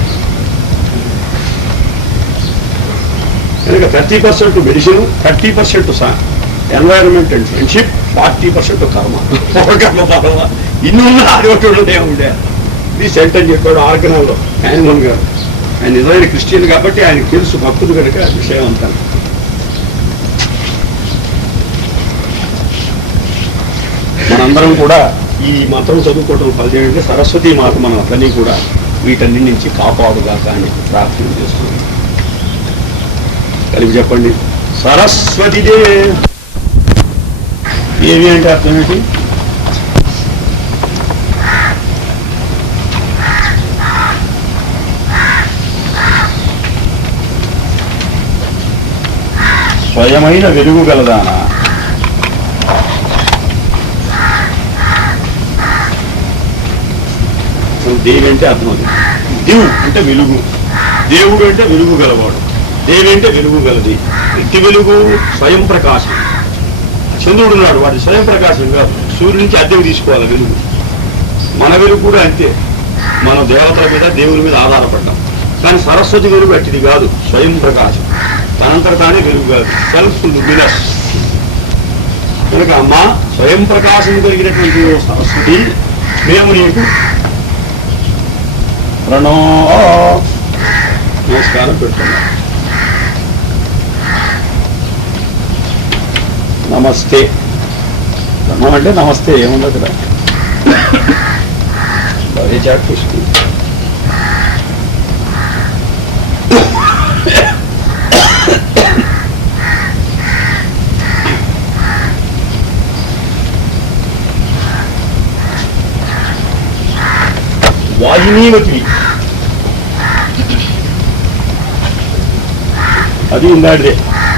కనుక 30% మెడిసిన్, 30% ఎన్వైరన్మెంట్ అండ్ ఫ్రెండ్షిప్, 40% కర్మ. కర్మ పర్వ ఇన్నున్న ఆడేటోళ్ళనే ఉండే. ఇది సెంటర్ చెప్పాడు ఆర్గనాల్లో హనుమన్ గారు. ఆయన నిజమైన క్రిస్టియన్ కాబట్టి ఆయనకు తెలుసు, భక్తుడు కనుక విషయం అంతా. మనందరం కూడా ఈ మంత్రం చదువుకోవడం ఫలితంగా సరస్వతి మాత మన అందరినీ కూడా వీటన్నిటి నుంచి కాపాడుగాక అని ప్రార్థన చేస్తున్నాం. కలిపి చెప్పండి, సరస్వతి దేవి అంటే అర్థం ఏంటి? స్వయమైన వెలుగు గలదానా? దేవి అంటే అర్థమవుతుంది. దివు అంటే వెలుగు, దేవుడు అంటే వెలుగు గలవాడు, దేవి అంటే వెలుగు గలది. ఇంటి వెలుగు స్వయం ప్రకాశం. చంద్రుడు ఉన్నాడు, వాడి స్వయం ప్రకాశం కాదు, సూర్యుడి నుంచి అద్దెకు తీసుకోవాలి వెలుగు. మన వెలుగు కూడా అంతే, మనం దేవతల మీద దేవుని మీద ఆధారపడ్డాం. కానీ సరస్వతి వెలుగు అట్టిది కాదు, స్వయం ప్రకాశం, తనంతట తానే వెలుగు కాదు, సెల్ఫ్ లుమినస్. కనుక అమ్మ స్వయం ప్రకాశం కలిగినటువంటి సరస్వతి, మేము నీకు నమస్కారం పెడుతున్నాం. నమస్తే, ధర్మం అంటే నమస్తే, ఏముంది కదా, అదే చాట్ తీసుకుంది. వాజినీవతి అది ఇందాడిదే.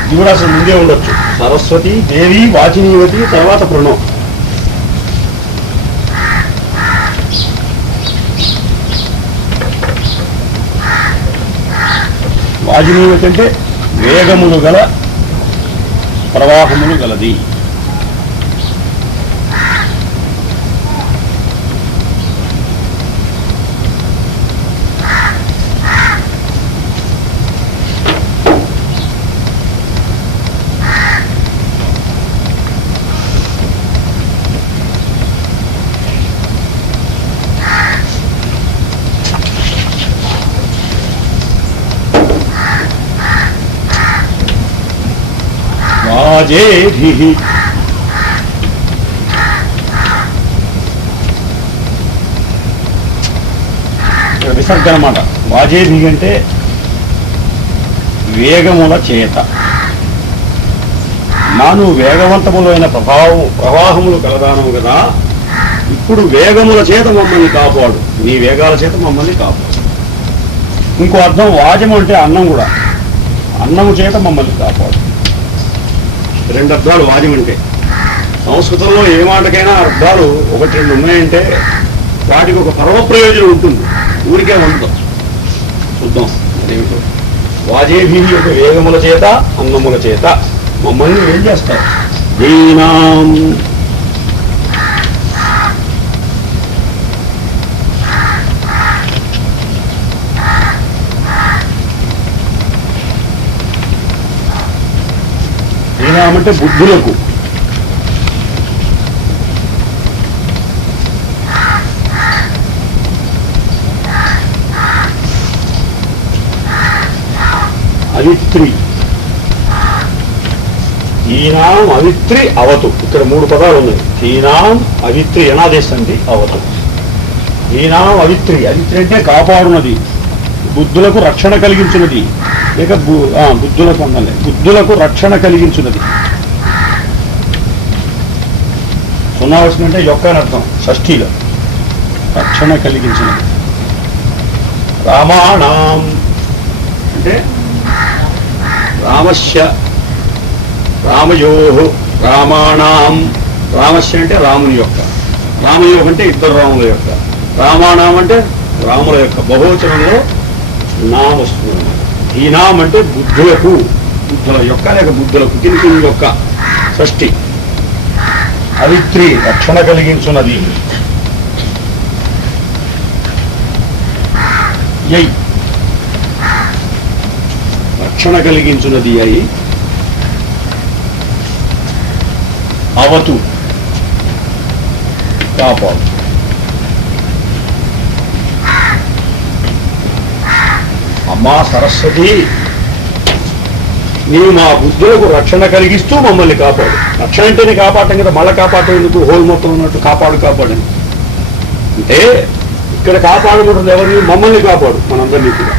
ఇది కూడా అసలు ముందే ఉండొచ్చు. సరస్వతి, దేవి, వాచినీవతి, తర్వాత ప్రణవ్. వాజినీవతి అంటే వేగములు గల ప్రవాహములు గలది. వాజేభిః విసర్గ అన్నమాట. వాజేభిః అంటే వేగముల చేత. నాను వేగవంతములైన ప్రవాహములు కలదానము కదా, ఇప్పుడు వేగముల చేత మమ్మల్ని కాపాడు, నీ వేగాల చేత మమ్మల్ని కాపాడు. ఇంకో అర్థం వాజము అంటే అన్నం కూడా, అన్నము చేత మమ్మల్ని కాపాడు. రెండు అర్థాలు వాద్యం అంటే. సంస్కృతంలో ఏ మాటకైనా అర్థాలు ఒకటి రెండు ఉన్నాయంటే వాటికి ఒక పరమ ప్రయోజనం ఉంటుంది, ఊరికే ఉండదు. చూద్దాం అదేమిటో. వాజేభీ యొక్క వేగముల చేత అన్నముల చేత మమ్మల్ని ఏం చేస్తారు? దీనాం అంటే బుద్ధులకు, అవిత్రి, ఈనాం అవిత్రి అవతు. ఇక్కడ మూడు పదాలు ఉన్నాయి. ఈనాం అవిత్రి అనాదేశండి అవతు. ఈనాం అవిత్రి, అవిత్రి అంటే కాపాడునది, బుద్ధులకు రక్షణ కలిగించినది. లేక బుద్ధులకు అన్నలే, బుద్ధులకు రక్షణ కలిగించున్నది. సున్నావసనం అంటే యొక్క అని అర్థం. షష్ఠీలో రక్షణ కలిగించినది. రామాణం అంటే రామస్య, రామయో, రామాణం. రామస్య అంటే రాముని యొక్క, రామయో అంటే ఇద్దరు రాముల యొక్క, రామాణం అంటే రాముల యొక్క. బహువచనంలో నామ వస్తుంది. ఈనాం అంటే బుద్ధులకు, బుద్ధుల యొక్క లేక బుద్ధులకు, కింకుని యొక్క. షష్ఠి. అవిత్రి రక్షణ కలిగించున్నది. యై రక్షణ కలిగించున్నది. అయి అవతు కాపాడు. అమ్మా సరస్వతి, నీవు మా బుద్ధులకు రక్షణ కలిగిస్తూ మమ్మల్ని కాపాడు. రక్షణ అంటేనే కాపాడటం కదా, మళ్ళీ కాపాడటం ఎందుకు? హోల్ మొత్తం ఉన్నట్టు కాపాడు కాపాడని అంటే ఇక్కడ కాపాడుకుంటుంది ఎవరిని? మమ్మల్ని కాపాడు, మనందరినీ కూడా.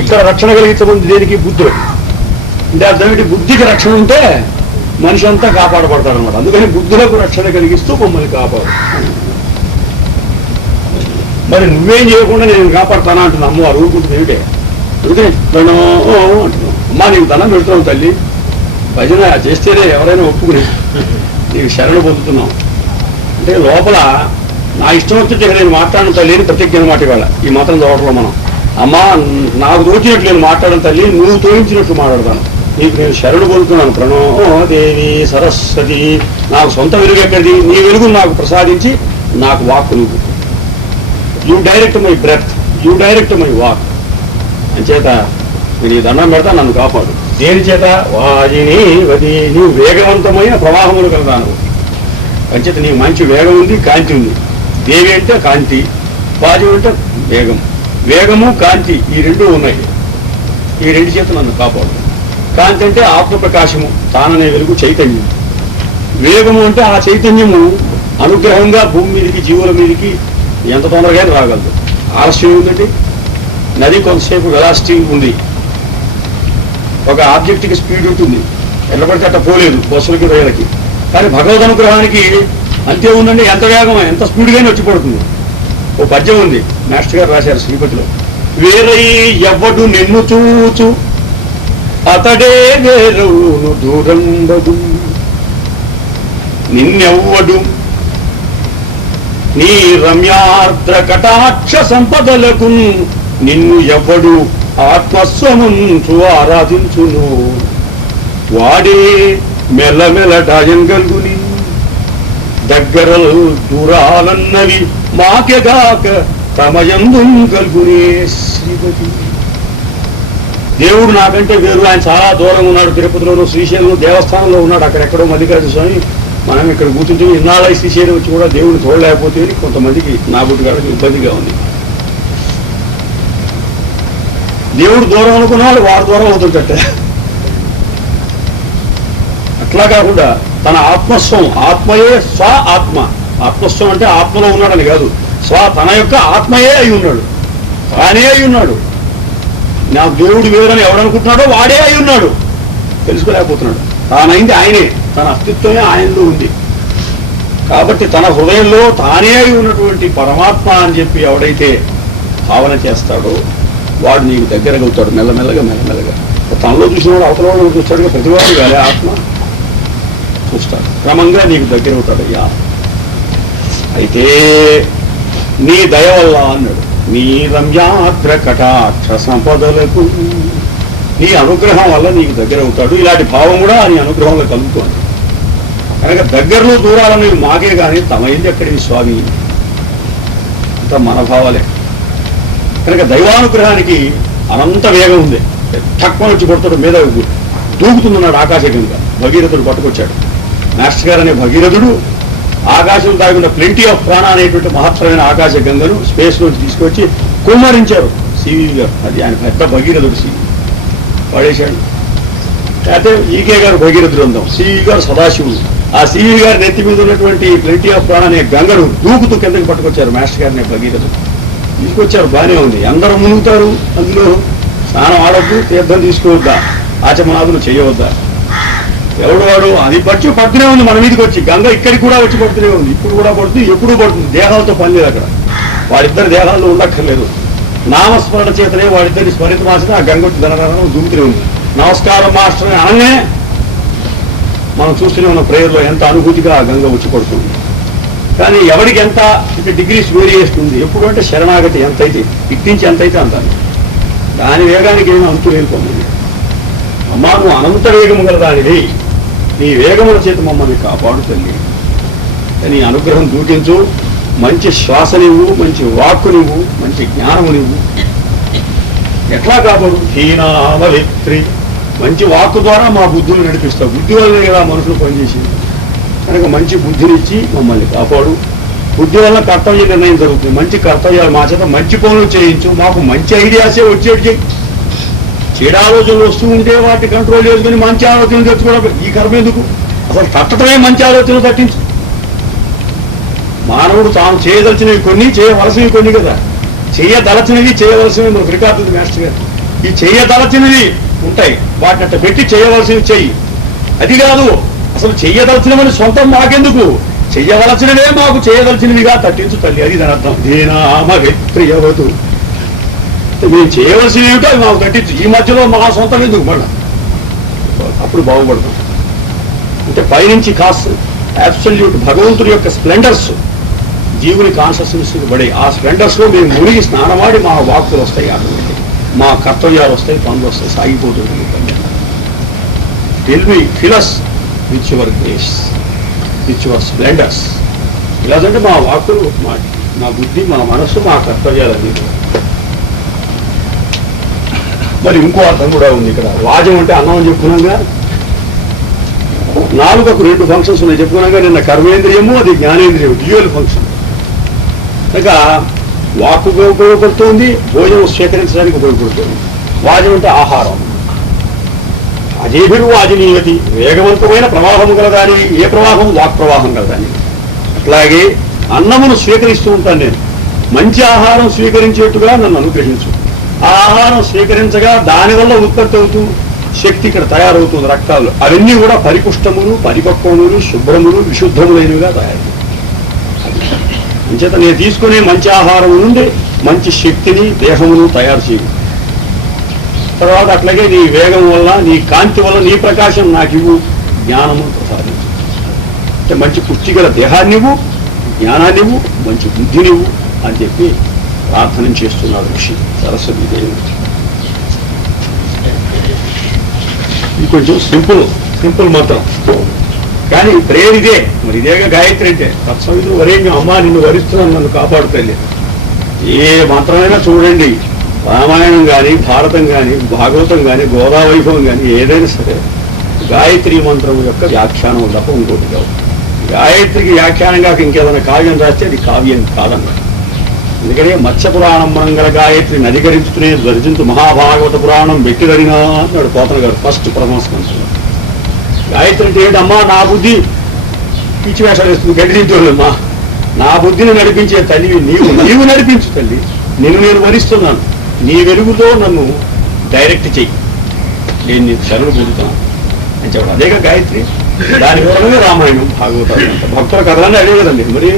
ఇక్కడ రక్షణ కలిగించబడింది దేనికి? బుద్ధులకు. అంటే అర్థం ఏంటి? బుద్ధికి రక్షణ ఉంటే మనిషి అంతా కాపాడబడతాడు అనమాట. అందుకని బుద్ధులకు రక్షణ కలిగిస్తూ మమ్మల్ని కాపాడు. మరి నువ్వేం చేయకుండా నేను కాపాడుతానా అంటున్నా అమ్మవారు. ఊరుకుంటుంది ఏమిటే? అందుకని అంటున్నావు. అమ్మా నీకు దండం పెడుతున్నావు తల్లి, భజన చేస్తేనే ఎవరైనా ఒప్పుకుని నీకు శరణు పొందుతున్నావు అంటే లోపల నా ఇష్టం వచ్చినట్టు నేను మాట్లాడను తల్లి అని ప్రతిజ్ఞ అనమాట. ఇవాళ ఈ మాత్రం చదవటంలో మనం అమ్మా నాకు తోచినట్లు నేను మాట్లాడను తల్లి, నువ్వు తోయించినట్లు మాట్లాడతాను, నీకు నేను శరణు పొందుతున్నాను. ప్రణో దేవి సరస్వతి, నాకు సొంత వెలుగు ఎక్కడిది? నీ వెలుగును నాకు ప్రసాదించి నాకు వాక్ నువ్వు. You direct my breath, you direct my walk. అంచేత నేను ఈ దండం పెడతా, నన్ను కాపాడు. దేని చేత? వాజిని వది, నీవు వేగవంతమైన ప్రవాహములు కలదాను. అంచేత నీకు మంచి వేగం ఉంది, కాంతి ఉంది. దేవి అంటే కాంతి, వాజం అంటే వేగం. వేగము కాంతి ఈ రెండు ఉన్నాయి. ఈ రెండు చేత నన్ను కాపాడు. కాంతి అంటే ఆత్మప్రకాశము, తాననే వెలుగు, చైతన్యం. వేగము అంటే ఆ చైతన్యము అనుగ్రహంగా భూమి మీదకి, జీవుల మీదకి ఎంత తొందరగా రాగలదు. ఆలస్యం ఉందండి. నది కొంతసేపు వెలాసిటీ ఉంది, ఒక ఆబ్జెక్ట్కి స్పీడ్ ఉంటుంది, ఎల్లబడితే అట్ట పోలేదు బస్సులకి రైళ్ళకి. కానీ భగవద్ అనుగ్రహానికి అంతే ఉందండి. ఎంత వేగం ఎంత స్పీడ్గానే వచ్చి పడుతుంది. ఓ పద్యం ఉంది, మాస్టర్ గారు రాశారు శ్రీపతిలో. వేరై ఎవ్వడు నిన్ను చూచు అతడే వేరును దూరంబడు నిన్నెవ్వడు నీ రమ్యార్ద్ర కటాక్ష సంపదలకు నిన్ను ఎవ్వడు ఆత్మస్వముంచు ఆరాధించును వాడే మెల్లమెల్ల డాయంగల్గుని దగ్గరలు దూరాలన్నవి మాకెగాక తమయందు కల్గునే శ్రీపతి. దేవుడు నాకంటే వేరు, ఆయన చాలా దూరంగా ఉన్నాడు. తిరుపతిలోనూ శ్రీశైలం దేవస్థానంలో ఉన్నాడు, అక్కడెక్కడో మల్లికార్జున స్వామి. మనం ఇక్కడ కూర్చుంటే ఇన్నాళ్ళ శ్రీశైలం వచ్చి కూడా దేవుడిని చూడలేకపోతే కొంతమందికి నా బుట్టుగాడికి ఇబ్బందిగా ఉంది. దేవుడు దూరం అనుకున్న వాళ్ళు వారి దూరం అవుతుందట. అట్లా కాకుండా తన ఆత్మస్వం, ఆత్మయే స్వ ఆత్మ. ఆత్మస్వం అంటే ఆత్మలో ఉన్నాడని కాదు, తన యొక్క ఆత్మయే అయి ఉన్నాడు, తానే అయి ఉన్నాడు. నాకు దేవుడు వేరని ఎవడనుకుంటున్నాడో వాడే అయి ఉన్నాడు, తెలుసుకోలేకపోతున్నాడు. తానైంది ఆయనే, తన అస్తిత్వమే ఆయనలో ఉంది. కాబట్టి తన హృదయంలో తానే అయి ఉన్నటువంటి పరమాత్మ అని చెప్పి ఎవడైతే భావన చేస్తాడో వాడు నీకు దగ్గరగా అవుతాడు. మెల్లమెల్లగా మెల్లమెల్లగా తనలో చూసినవాడు అవతల వాళ్ళు చూస్తాడుగా, ప్రతివాడు కాలే ఆత్మ చూస్తాడు, క్రమంగా నీకు దగ్గర అవుతాడయ్యా. అయితే నీ దయ వల్ల అన్నాడు, నీ రమ్యాద్ర కటాక్ష సంపదలకు నీ అనుగ్రహం వల్ల నీకు దగ్గర అవుతాడు. ఇలాంటి భావం కూడా నీ అనుగ్రహంలో కలుగుతుంది. కనుక దగ్గరలో దూరాలనేవి మాకే కానీ తమైంది ఎక్కడి స్వామి, అంత మన భావాలే. కనుక దైవానుగ్రహానికి అనంత వేగం ఉంది. తక్కువ వచ్చి కొడతాడు, మీద దూకుతున్నాడు ఆకాశగంగా. భగీరథుడు పట్టుకొచ్చాడు. మాస్టర్ గారు అనే భగీరథుడు ఆకాశం తాగిన ప్లెంటీ ఆఫ్ ప్రాణ అనేటువంటి మహత్తరమైన ఆకాశ గంగను స్పేస్ నుంచి తీసుకొచ్చి కుమ్మరించారు సివి గారు. అది ఆయన పెద్ద భగీరథుడు. సివి పడేశాడు. అయితే ఈకే గారు భగీరథుడు అందాం, సివి గారు సదాశివుడు. ఆ సివి గారి నెత్తి మీద ఉన్నటువంటి ప్లెంటీ ఆఫ్ ప్రాణ అనే గంగను దూకుతూ కిందకి పట్టుకొచ్చారు మాస్టర్ గారిని భగీరథుడు. తీసుకొచ్చారు, బాగానే ఉంది. అందరూ మునుగుతారు, అందులో స్నానం ఆడొద్దు, తీర్థం తీసుకోవద్దా, ఆచమనాదులు చేయవద్దా. ఎవడు వాడు అది పడుతూనే ఉంది మన మీదకి వచ్చి. గంగ ఇక్కడికి కూడా వచ్చి పడుతూనే ఉంది, ఇప్పుడు కూడా పడుతుంది, ఎప్పుడూ పడుతుంది. దేహాలతో పని లేదు అక్కడ, వాడిద్దరి దేహాల్లో ఉండక్కర్లేదు. నామస్మరణ చేతనే వాడిద్దరిని స్మరిత మాసిన ఆ గంగ వచ్చి ధనరనం దూకుతూనే ఉంది. నమస్కారం మాస్టర్ అని అనగానే మనం చూస్తూనే ఉన్న ప్రేయర్లో ఎంత అనుభూతిగా ఆ గంగ వచ్చి పడుతుంది. కానీ ఎవరికి ఎంత ఇటు డిగ్రీస్ వేరియేషన్ ఉంది. ఎప్పుడు అంటే శరణాగతి ఎంతైతే, ఇట్టించి ఎంతైతే అంత, దాని వేగానికి ఏమీ అంతు లేకపోయింది. అమ్మా నువ్వు అనంత వేగము గలదానివి, నీ వేగముల చేత మమ్మల్ని కాపాడు తల్లి. నీ అనుగ్రహం దూకించు, మంచి శ్వాసనివ్వు, మంచి వాక్కునివ్వు, మంచి జ్ఞానమునివ్వు. ఎట్లా కాపాడు? హీనామవిత్రి, మంచి వాక్కు ద్వారా మా బుద్ధులు నడిపిస్తావు. బుద్ధి వల్లనే కదా మనుషులు పనిచేసింది. కనుక మంచి బుద్ధినిచ్చి మమ్మల్ని కాపాడు. బుద్ధి వల్ల కర్తవ్య నిర్ణయం జరుగుతుంది. మంచి కర్తవ్యాలు మా చేత మంచి పనులు చేయించు, మాకు మంచి ఐడియాసే వచ్చేటి చేయి. చెడు ఆలోచనలు వస్తూ ఉంటే వాటిని కంట్రోల్ చేసుకుని మంచి ఆలోచనలు తెచ్చుకోవడం ఈ కర్మ ఎందుకు? అసలు తట్టడమే మంచి ఆలోచనలు తట్టించు. మానవుడు తాను చేయదలిచినవి కొన్ని, చేయవలసినవి కొన్ని కదా. చేయదలచినవి చేయవలసినవి మనకు రికార్డు ఉంది మాస్టర్ గారు. ఈ చేయదలచినవి ఉంటాయి, వాటిని అట్ట పెట్టి చేయవలసినవి చెయ్యి. అది కాదు, అసలు చెయ్యదలచినవని సొంతం మాకెందుకు, చెయ్యవలసినవే మాకు చేయదలచినవిగా తట్టించు తల్లి. అది దాని అర్థం. దీనామ వ్యక్తియవదు, మేము చేయవలసినవి ఏమిటో అవి మాకు తట్టించు. ఈ మధ్యలో మా సొంతం ఎందుకు మళ్ళా, అప్పుడు బాగుపడతాం. అంటే పైనుంచి కాస్త అబ్సల్యూట్ భగవంతుడి యొక్క స్ప్లెండర్స్ జీవుని కాన్షియస్నెస్ పడే ఆ స్ప్లెండర్స్లో మేము మునిగి స్నానమాడి మా వాక్కులు వస్తాయి, ఆటోమేటిక్ మా కర్తవ్యాలు వస్తాయి, పనులు వస్తాయి, సాగిపోతుంది. Tell me fill us with your grace, with your splendours. ఇలాగంటే మా వాక్కులు, మా బుద్ధి, మా మనస్సు, మా కర్తవ్యాలు అన్నీ. మరి ఇంకో అర్థం కూడా ఉంది ఇక్కడ. వాజం అంటే అన్నం అని చెప్పుకున్నాగా, నాలుగకు 2 ఫంక్షన్స్ ఉన్నాయి చెప్పుకున్నాగా. నిన్న కర్మేంద్రియము, అది జ్ఞానేంద్రియం, డ్యూయల్ ఫంక్షన్. కనుక వాక్కు ఉపయోగపడుతుంది, భోజనం స్వీకరించడానికి ఉపయోగపడుతుంది. వాజం అంటే ఆహారం. అజేభిరు వాజనీయతి, వేగవంతమైన ప్రవాహం గలదాని. ఏ ప్రవాహం? వాక్ ప్రవాహం గలదాని. అట్లాగే అన్నమును స్వీకరిస్తూ ఉంటాను నేను. మంచి ఆహారం స్వీకరించేట్టుగా నన్ను అనుగ్రహించు. ఆ ఆహారం స్వీకరించగా దానివల్ల ఉత్పత్తి అవుతూ శక్తి ఇక్కడ తయారవుతుంది రక్తాలు. అవన్నీ కూడా పరిపుష్టములు, పరిపక్వములు, శుభ్రములు, విశుద్ధములైనవిగా తయారవుతాయి. అంచేత నేను తీసుకునే మంచి ఆహారం నుండి మంచి శక్తిని, దేహమును తయారు చేయ. తర్వాత అట్లాగే నీ వేగం వల్ల, నీ కాంతి వల్ల, నీ ప్రకాశం నాకు ఇవ్వు, జ్ఞానము ప్రసాదించు. అంటే మంచి పుష్టిగల దేహాన్నివ్వు, జ్ఞానాన్నివ్వు, మంచి బుద్ధినివ్వు అని చెప్పి ప్రార్థన చేస్తున్నాడు ఋషి సరస్వతీదేవి. ఇది కొంచెం సింపుల్ మంత్రం, కానీ ప్రేయర్ ఇదే. మరి ఇదేగా గాయత్రి అంటే. తత్సవితులు వరేణ్యం, అమ్మ నిన్ను వరిస్తున్నాను, నన్ను కాపాడుతుంది. ఏ మంత్రమైనా చూడండి, రామాయణం కానీ, భారతం కానీ, భాగవతం కానీ, గోదావైభవం కానీ, ఏదైనా సరే గాయత్రి మంత్రం యొక్క వ్యాఖ్యానం తప్ప ఇంకోటి కాదు. గాయత్రికి వ్యాఖ్యానం కాక ఇంకేదైనా కావ్యం రాస్తే అది కావ్యం కాదన్నమాట. ఎందుకంటే మత్స్య పురాణం మంగళ గాయత్రి నదికరించుకునే దర్శించు మహాభాగవత పురాణం వెట్టిదడినా అన్నాడు పోతన గారు ఫస్ట్ పరమాత్మ. గాయత్రి అంటే ఏంటమ్మా, నా బుద్ధి పిచ్చి వేషాలు వేస్తుంది, గడిదించోళ్ళమ్మా, నా బుద్ధిని నడిపించే తల్లివి నీవు నడిపించు తల్లి, నేను వరిస్తున్నాను, నీ వెలుగుతో నన్ను డైరెక్ట్ చెయ్యి, నేను నీకు శరణు పొందుతాను అని చెప్పాడు. అదేగా గాయత్రి. దాని వివరంగా రామాయణం, భాగవతాలు అంట. భక్తుల కథలన్నీ అదే కదండి. మరి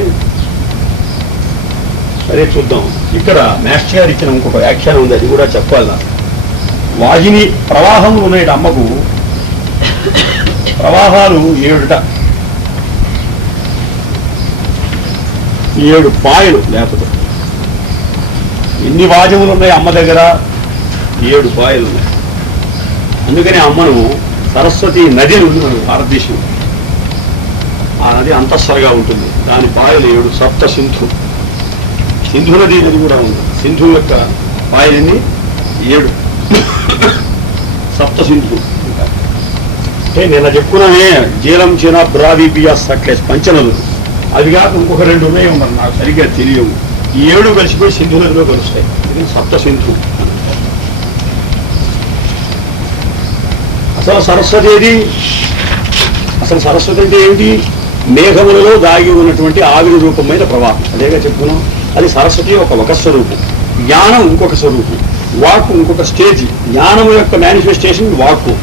సరే చూద్దాం. ఇక్కడ మాస్టర్ గారు ఇచ్చిన ఇంకొక వ్యాఖ్యానం ఉంది, అది కూడా చెప్పాలా. వాహిని ప్రవాహం ఉన్నాయి అమ్మకు, ప్రవాహాలు 7 పాయలు, లేకపోతే ఎన్ని వాజములు ఉన్నాయి అమ్మ దగ్గర? 7 పాయలు ఉన్నాయి. అందుకని అమ్మను సరస్వతి నది ఉంది మనకు భారతదేశం. ఆ నది అంతఃసరగా ఉంటుంది, దాని పాయలు 7, సప్త సింధు. సింధు నది కూడా ఉంది. సింధు యొక్క పాయలన్నీ 7, సప్త సింధు. అంటే నిన్న చెప్పుకున్నానే జీలం, చీన, బ్రావి, బియాస్, సక్లెస్, పంచనదులు. అవి కాక ఇంకొక 2 ఉన్నాయి ఉన్నారు, నాకు సరిగ్గా తెలియవు. ఈ 7 కలిసిపోయి సింధు నదిలో కలుస్తాయి. ఇది సప్త సింధు. అసలు సరస్వతి ఏది? అసలు సరస్వతి అంటే ఏంటి? మేఘములలో దాగి ఉన్నటువంటి ఆవిరి రూపమైన ప్రవాహం. అదేగా చెప్పుకున్నాం. అది సరస్వతి ఒక స్వరూపం, జ్ఞానం ఇంకొక స్వరూపం, వాక్కు ఇంకొక స్టేజ్. జ్ఞానం యొక్క మేనిఫెస్టేషన్ వాక్కు.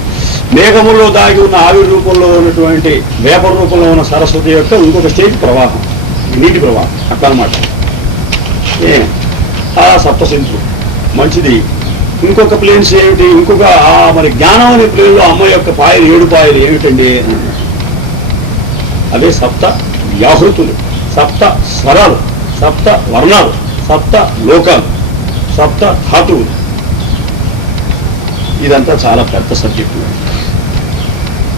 మేఘముల్లో దాగి ఉన్న ఆవిరి రూపంలో ఉన్నటువంటి వేపర్ రూపంలో ఉన్న సరస్వతి యొక్క ఇంకొక స్టేజ్ ప్రవాహం, నీటి ప్రవాహం. అట్లా అన్నమాట. ఆ సప్తసింధు మంచిది. ఇంకొక ప్లేన్స్ ఏమిటి? ఇంకొక మరి జ్ఞానం అనే ప్లేన్లో అమ్మ యొక్క పాయలు 7 పాయలు ఏమిటండి? అవే సప్త వ్యాహృతులు, సప్త స్వరాలు, సప్త వర్ణాలు, సప్త లోకాలు, సప్త ధాతువులు. ఇదంతా చాలా పెద్ద సబ్జెక్టు.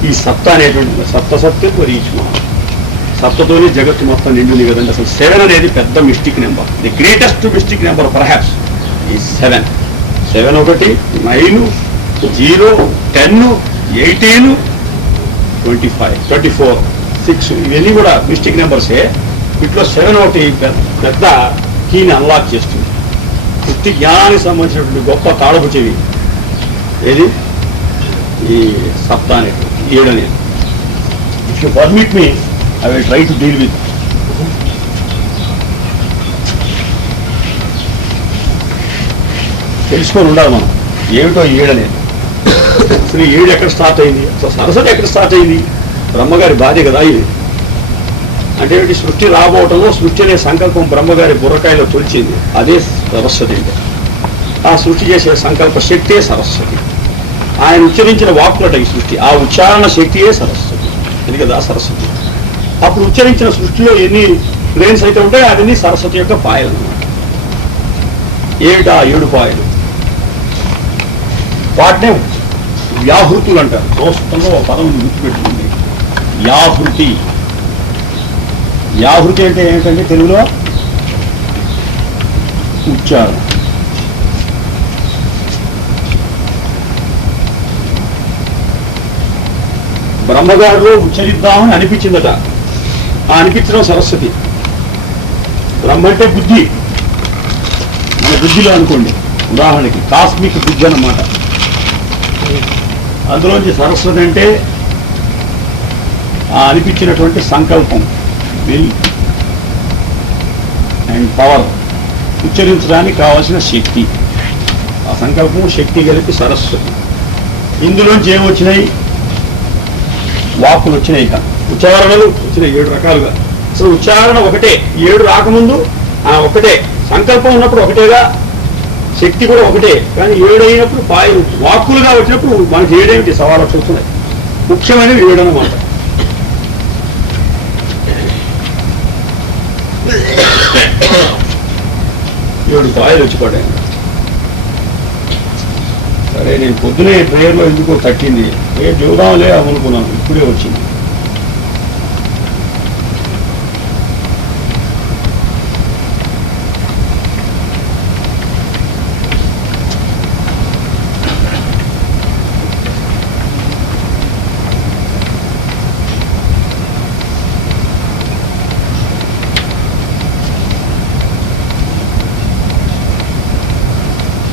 ఈ సప్త అనేటువంటి సప్త సత్యం మరి సప్తతోనే జగత్తు మొత్తం నిండుంది కదండి. అసలు 7 అనేది పెద్ద mystic number, the greatest mystic number perhaps ఈ 7. 7 ఒకటి, 9, 0, 10, 18, 25, 24, 6 ఇవన్నీ కూడా మిస్టిక్ నెంబర్సే. వీటిలో 7 ఒకటి పెద్ద కీని అన్లాక్ చేస్తుంది. వృత్తి జ్ఞానానికి సంబంధించినటువంటి గొప్ప తాళపు చెవి ఏది? ఈ సప్త అనేది, 7 అనేది. If you permit me, I will try to deal with. తెలుసుకొని ఉండాలి మనం ఏమిటో 7 అనేది. అసలు 7 ఎక్కడ స్టార్ట్ అయింది? అసలు సరస్వతి ఎక్కడ స్టార్ట్ అయింది? బ్రహ్మగారి భార్య కదా ఇది. అంటే ఏమిటి? సృష్టి రాబోవటంలో సృష్టి అనే సంకల్పం బ్రహ్మగారి బుర్రకాయలో తొలిచింది. అదే సరస్వతి అంటే. ఆ సృష్టి చేసే సంకల్ప శక్తియే సరస్వతి. ఆయన ఉచ్చరించిన వాక్కులట ఈ సృష్టి. ఆ ఉచ్చారణ శక్తియే సరస్వతి. అది కదా సరస్వతి. అప్పుడు ఉచ్చరించిన సృష్టిలో ఎన్ని ప్లేన్స్ అయితే ఉంటాయో అవన్నీ సరస్వతి యొక్క పాయలు అన్నమాట. ఏమిటా 7 పాయలు? వాటినే వ్యాహృతులు అంటారు. సంస్కృతంలో ఒక పదం గుర్తుపెట్టుకుంది, వ్యాహృతి. వ్యాహృతి అంటే ఏమిటంటే తెలుగులో ఉచ్చారణ. బ్రహ్మగారిలో ఉచ్చరిద్దామని అనిపించిందట. ఆ అనిపించడం సరస్వతి. బ్రహ్మ అంటే బుద్ధి. మన బుద్ధిలో అనుకోండి, ఉదాహరణకి కాస్మిక్ బుద్ధి అన్నమాట. అందులోంచి సరస్వతి అంటే ఆ అనిపించినటువంటి సంకల్పం, విల్ అండ్ పవర్, ఉచ్చరించడానికి కావాల్సిన శక్తి. ఆ సంకల్పం శక్తి కలిపి సరస్వతి. ఇందులోంచి ఏమొచ్చినాయి? వాక్కులు వచ్చినాయి. ఇక ఉచ్చారణలు వచ్చినాయి 7 రకాలుగా. అసలు ఉచ్చారణ ఒకటే, 7 రాకముందు ఒకటే. సంకల్పం ఉన్నప్పుడు ఒకటేగా. శక్తి కూడా ఒకటే, కానీ 7 అయినప్పుడు పాయలు వాక్కులుగా వచ్చినప్పుడు మనకి 7 సవాళ్ళు చూస్తున్నాయి. ముఖ్యమైనవి 7 అన్నమాట. ఏడు పాయలు వచ్చి పడ్డాయి. సరే, నేను పొద్దునే ప్రేయర్లో ఎందుకో తట్టింది, చూద్దాంలే అనుకున్నాను, ఇప్పుడే వచ్చింది.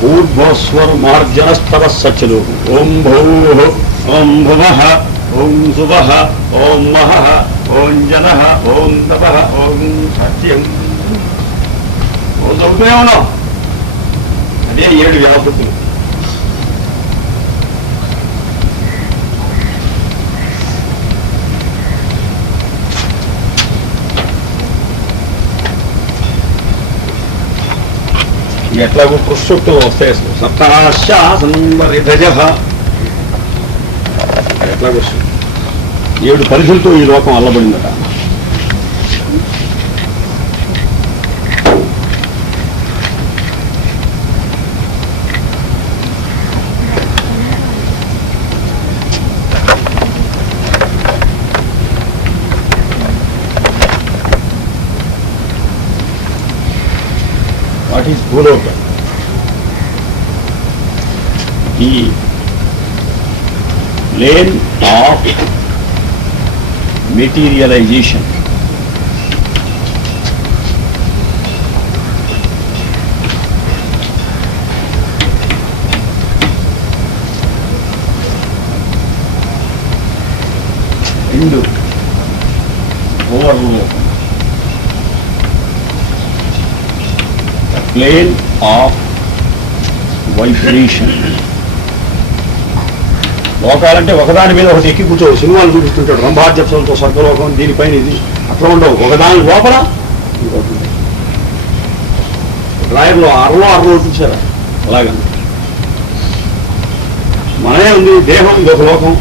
ऊर्ध्वस्वर मार्जनस्तव सचलो ओम भौः ओम भुवः ओम सुवः ओम महः ओम जनः ओम तपः ओम सत्यं ఓం చదువుతూనే ఉన్నాం. అదే 7 వ్యాపృతులు. ఎట్లాగో పురుషోక్తులు వస్తాయి. అసలు సప్తాశాసంవరిధజ ఎట్లాగో 7 పరిధులతో ఈ లోకం అల్లబడిందట. What is Bhuloka? The plane of materialization. Hindu overlook. Plane of vibration. లోకాలంటే ఒకదాని మీద ఒకటి ఎక్కి కూర్చో సినిమాలు చూపిస్తుంటాడు, రంభాధ్యప్సంతో స్వర్గలోకం, దీనిపైన ఇది అట్లా ఉండవు. ఒకదాని లోపల డ్రాయర్లో అరలో చూసారా అలాగా. మనమే ఉంది, దేహం ఒక లోకం,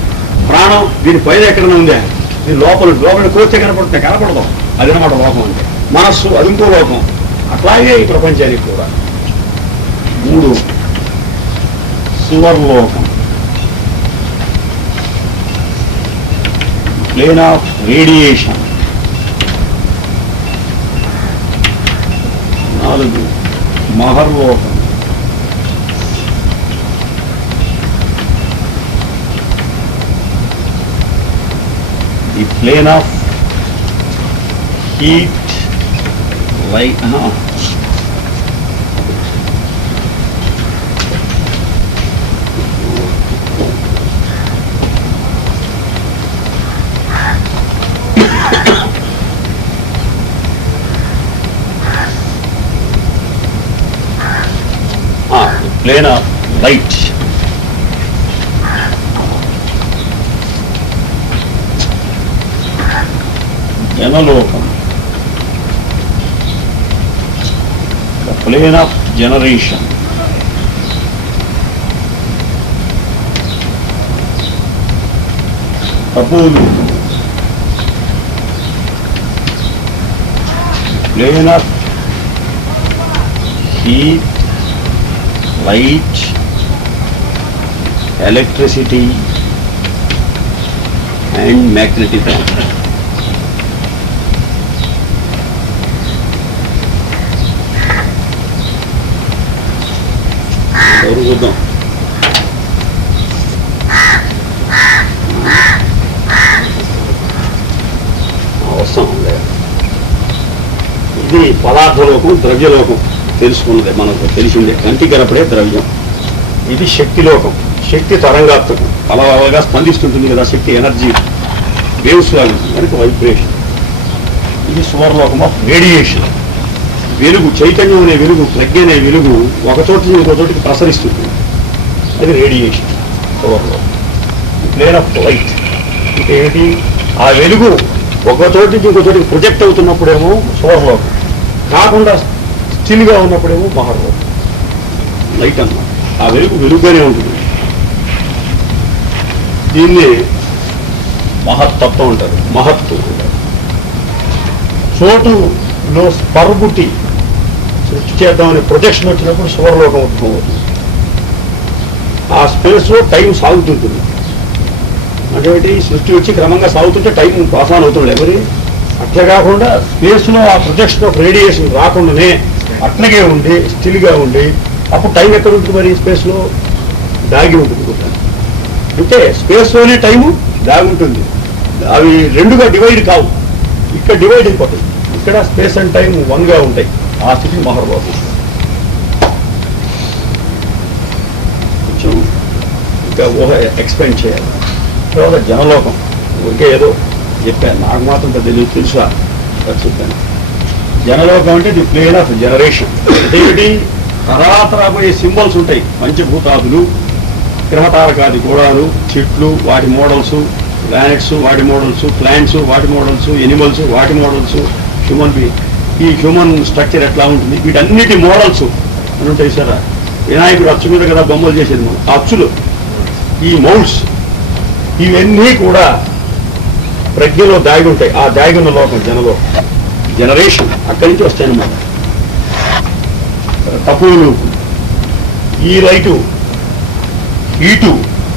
ప్రాణం దీనిపైన ఎక్కడైనా ఉందా, దీని లోపల కోస్తే కనపడుతుంది, కనపడదాం. అదనమాట లోకం అంటే. మనస్సు అది ఇంకో లోకం. అట్లాగే ఈ ప్రపంచానికి కూడా 3 సువర్లోకం, ప్లేన్ ఆఫ్ రేడియేషన్, 4 మహర్లోకం, the plane of heat light plane of light, janalokam, the plane of generation, tapulu, plane of heat, light, electricity and magnetism. చూద్దాం. వస్తాం. ఇది పదార్థలోకం, ద్రవ్యలోకం తెలుసుకున్నదే, మనకు తెలిసిందే. కంటికి కనపడే ద్రవ్యం. ఇది శక్తిలోకం, శక్తి తరంగాత్మకం, అలాగా స్పందిస్తుంటుంది కదా శక్తి, ఎనర్జీ వేవ్స్ లాగా కనుక వైబ్రేషన్. ఇది సువర్లోకం ఆఫ్ రేడియేషన్, వెలుగు, చైతన్యం అనే వెలుగు, ప్రజ్ఞ అనే వెలుగు ఒక చోట నుంచి ఇంకో చోటికి ప్రసరిస్తుంది, అది రేడియేషన్. సువర్లోకం. ప్లేన్ ఆఫ్ లైట్ అంటే ఏంటి? ఆ వెలుగు ఒక చోటి నుంచి ఇంకో చోటికి ప్రొజెక్ట్ అవుతున్నప్పుడేమో సువర్లోకం, కాకుండా స్టిల్గా ఉన్నప్పుడేమో మహర్లోకం. లైట్ అన్నమాట. ఆ వెలుగు వెలుగుగానే ఉంటుంది. దీన్ని మహత్తత్వం అంటారు, మహత్వం అంటారు. చోటులో స్పర్బుటి సృష్టి చేద్దామనే ప్రొజెక్షన్ వచ్చినప్పుడు సువర్లోకం ఉద్భవం అవుతుంది. ఆ స్పేస్లో టైం సాగుతుంటుంది. అంటే సృష్టి వచ్చి క్రమంగా సాగుతుంటే టైం పాస్ ఆన్ అవుతుంది. ఎవరి అట్లా కాకుండా స్పేస్లో ఆ ప్రొజెక్షన్ ఆఫ్ రేడియేషన్ రాకుండానే అట్లాగే ఉండి స్టిల్గా ఉండి అప్పుడు టైం ఎక్కడ ఉంటుంది? మరి స్పేస్లో దాగి ఉంటుంది కూడా. అంటే స్పేస్లోనే టైము దాగి ఉంటుంది. అవి రెండుగా డివైడ్ కావు. ఇక్కడ డివైడ్ అయిపోతాయి. ఇక్కడ స్పేస్ అండ్ టైం వన్గా ఉంటాయి. ఆ స్థితి మహర్లోకం. కొంచెం ఇంకా ఊహ ఎక్స్పెండ్ చేయాలి. తర్వాత జనలోకం. ఊరికే ఏదో చెప్పాను, నాకు మాత్రం తెలియదు, తెలుసా చెప్పాను. జనలోకం అంటే ది ప్లేన్ ఆఫ్ జనరేషన్. అంటే తర్వాత రాబోయే సింబల్స్ ఉంటాయి. పంచభూతాదులు, గ్రహతారకాది గోళాలు, చెట్లు వాటి మోడల్స్, ప్లానెట్స్ వాటి మోడల్స్, ప్లాంట్స్ వాటి మోడల్స్, ఎనిమల్స్ వాటి మోడల్స్, హ్యూమన్ ఈ హ్యూమన్ స్ట్రక్చర్ ఎట్లా ఉంటుంది, వీటన్నిటి మోడల్స్ అని ఉంటాయి సార్. వినాయకుడు అచ్చు మీద కదా బొమ్మలు చేసేది మనం. ఆ అచ్చులు, ఈ మౌల్డ్స్, ఇవన్నీ కూడా ప్రజ్ఞలో దాగి ఉంటాయి. ఆ దాగి ఉన్న లోకం జనలో జనరేషన్ అక్కడి నుంచి వస్తాయన్నమాట. తప్పులు, ఈ లైటు, హీటు,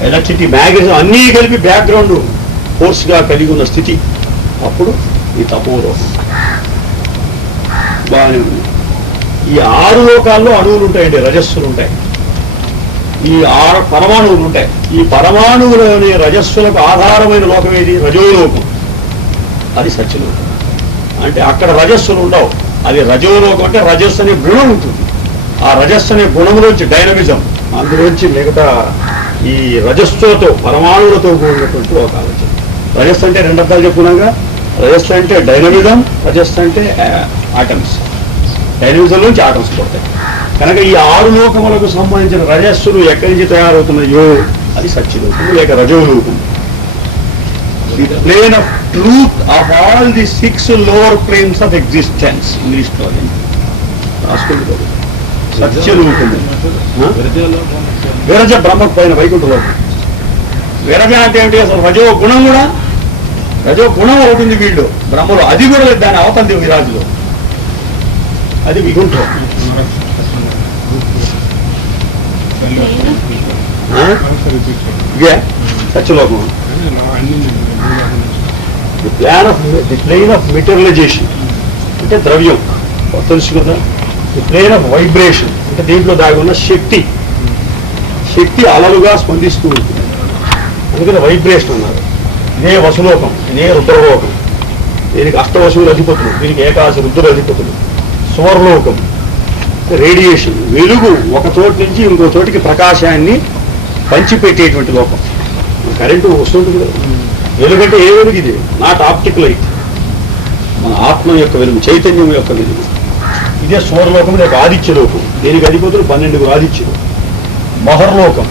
ఎలక్ట్రిసిటీ, మ్యాగ్నెటిజం అన్నీ కలిపి బ్యాక్గ్రౌండ్ ఫోర్స్గా కలిగి ఉన్న స్థితి అప్పుడు ఈ తపోలోకం. బాగానే ఉంది. ఈ 6 లోకాల్లో అణువులు ఉంటాయండి, రజస్సులు ఉంటాయి. ఈ 6 పరమాణువులు ఉంటాయి. ఈ పరమాణువులోని రజస్సులకు ఆధారమైన లోకం ఏది? రజోలోకం. అది సత్యలోకం. అంటే అక్కడ రజస్సులు ఉండవు. అది రజోలోకం. అంటే రజస్సు అనే గుణం ఉంటుంది. ఆ రజస్సు అనే గుణంలోంచి డైనమిజం, అందులోంచి మిగతా ఈ రజస్సులతో పరమాణువులతో కూడినటువంటి లోకాలు వచ్చాయి. రజస్సు అంటే 2 అర్థాలు చెప్పుకున్నాగా. రజస్సు అంటే డైనమిజం, రజస్సు అంటే ఆటమ్స్. డైనమిజం నుంచి ఆటమ్స్ పడతాయి. కనుక ఈ 6 లోకములకు సంబంధించిన రజస్సులు ఎక్కడి నుంచి తయారవుతున్నాయో అది సత్యలోకం లేక రజోలోకం. The plane of truth of all the 6 lower planes of existence. ఇంగ్లీష్లో రాసుకుంటుంది. సత్యలోకము. విరజ బ్రహ్మ పైన వైకుంఠలోకం. విరజ అంటే ఏమిటి? అసలు రజో గుణం కూడా, రజో గుణం అవుతుంది వీళ్ళు బ్రహ్మలో. అది కూడా లేదు. దాని అవతంది విరాజులో. అది వికుంఠం. ఇదే Satyalokam. The plane of materialisation అంటే ద్రవ్యం తెలుసు కదా. ది ప్లేన్ ఆఫ్ వైబ్రేషన్ అంటే దీంట్లో దాగి ఉన్న శక్తి. శక్తి అలలుగా స్పందిస్తూ ఉంటుంది. అందుకని వైబ్రేషన్ అన్నారు. ఇదే వసులోకం, ఇదే రుద్రలోకం. దీనికి అష్టవసువులు అధిపతులు, దీనికి ఏకాదశి రుద్రుల అధిపతులు. సువర్లోకం రేడియేషన్, వెలుగు ఒక చోటు నుంచి ఇంకో చోటికి ప్రకాశాన్ని పంచిపెట్టేటువంటి లోకం. కరెంటు వస్తుంటుంది కదా. వెలుగంటే ఏ వెలుగు? ఇది నాట్ ఆప్టిక్ లైట్, మన ఆత్మ యొక్క వెలుగు, చైతన్యం యొక్క వెలుగు. ఇదే సువర్లోకం లేక ఆదిత్యలోకం. దీనికి అధిపతులు 12 ఆదిత్యులు. మహర్లోకం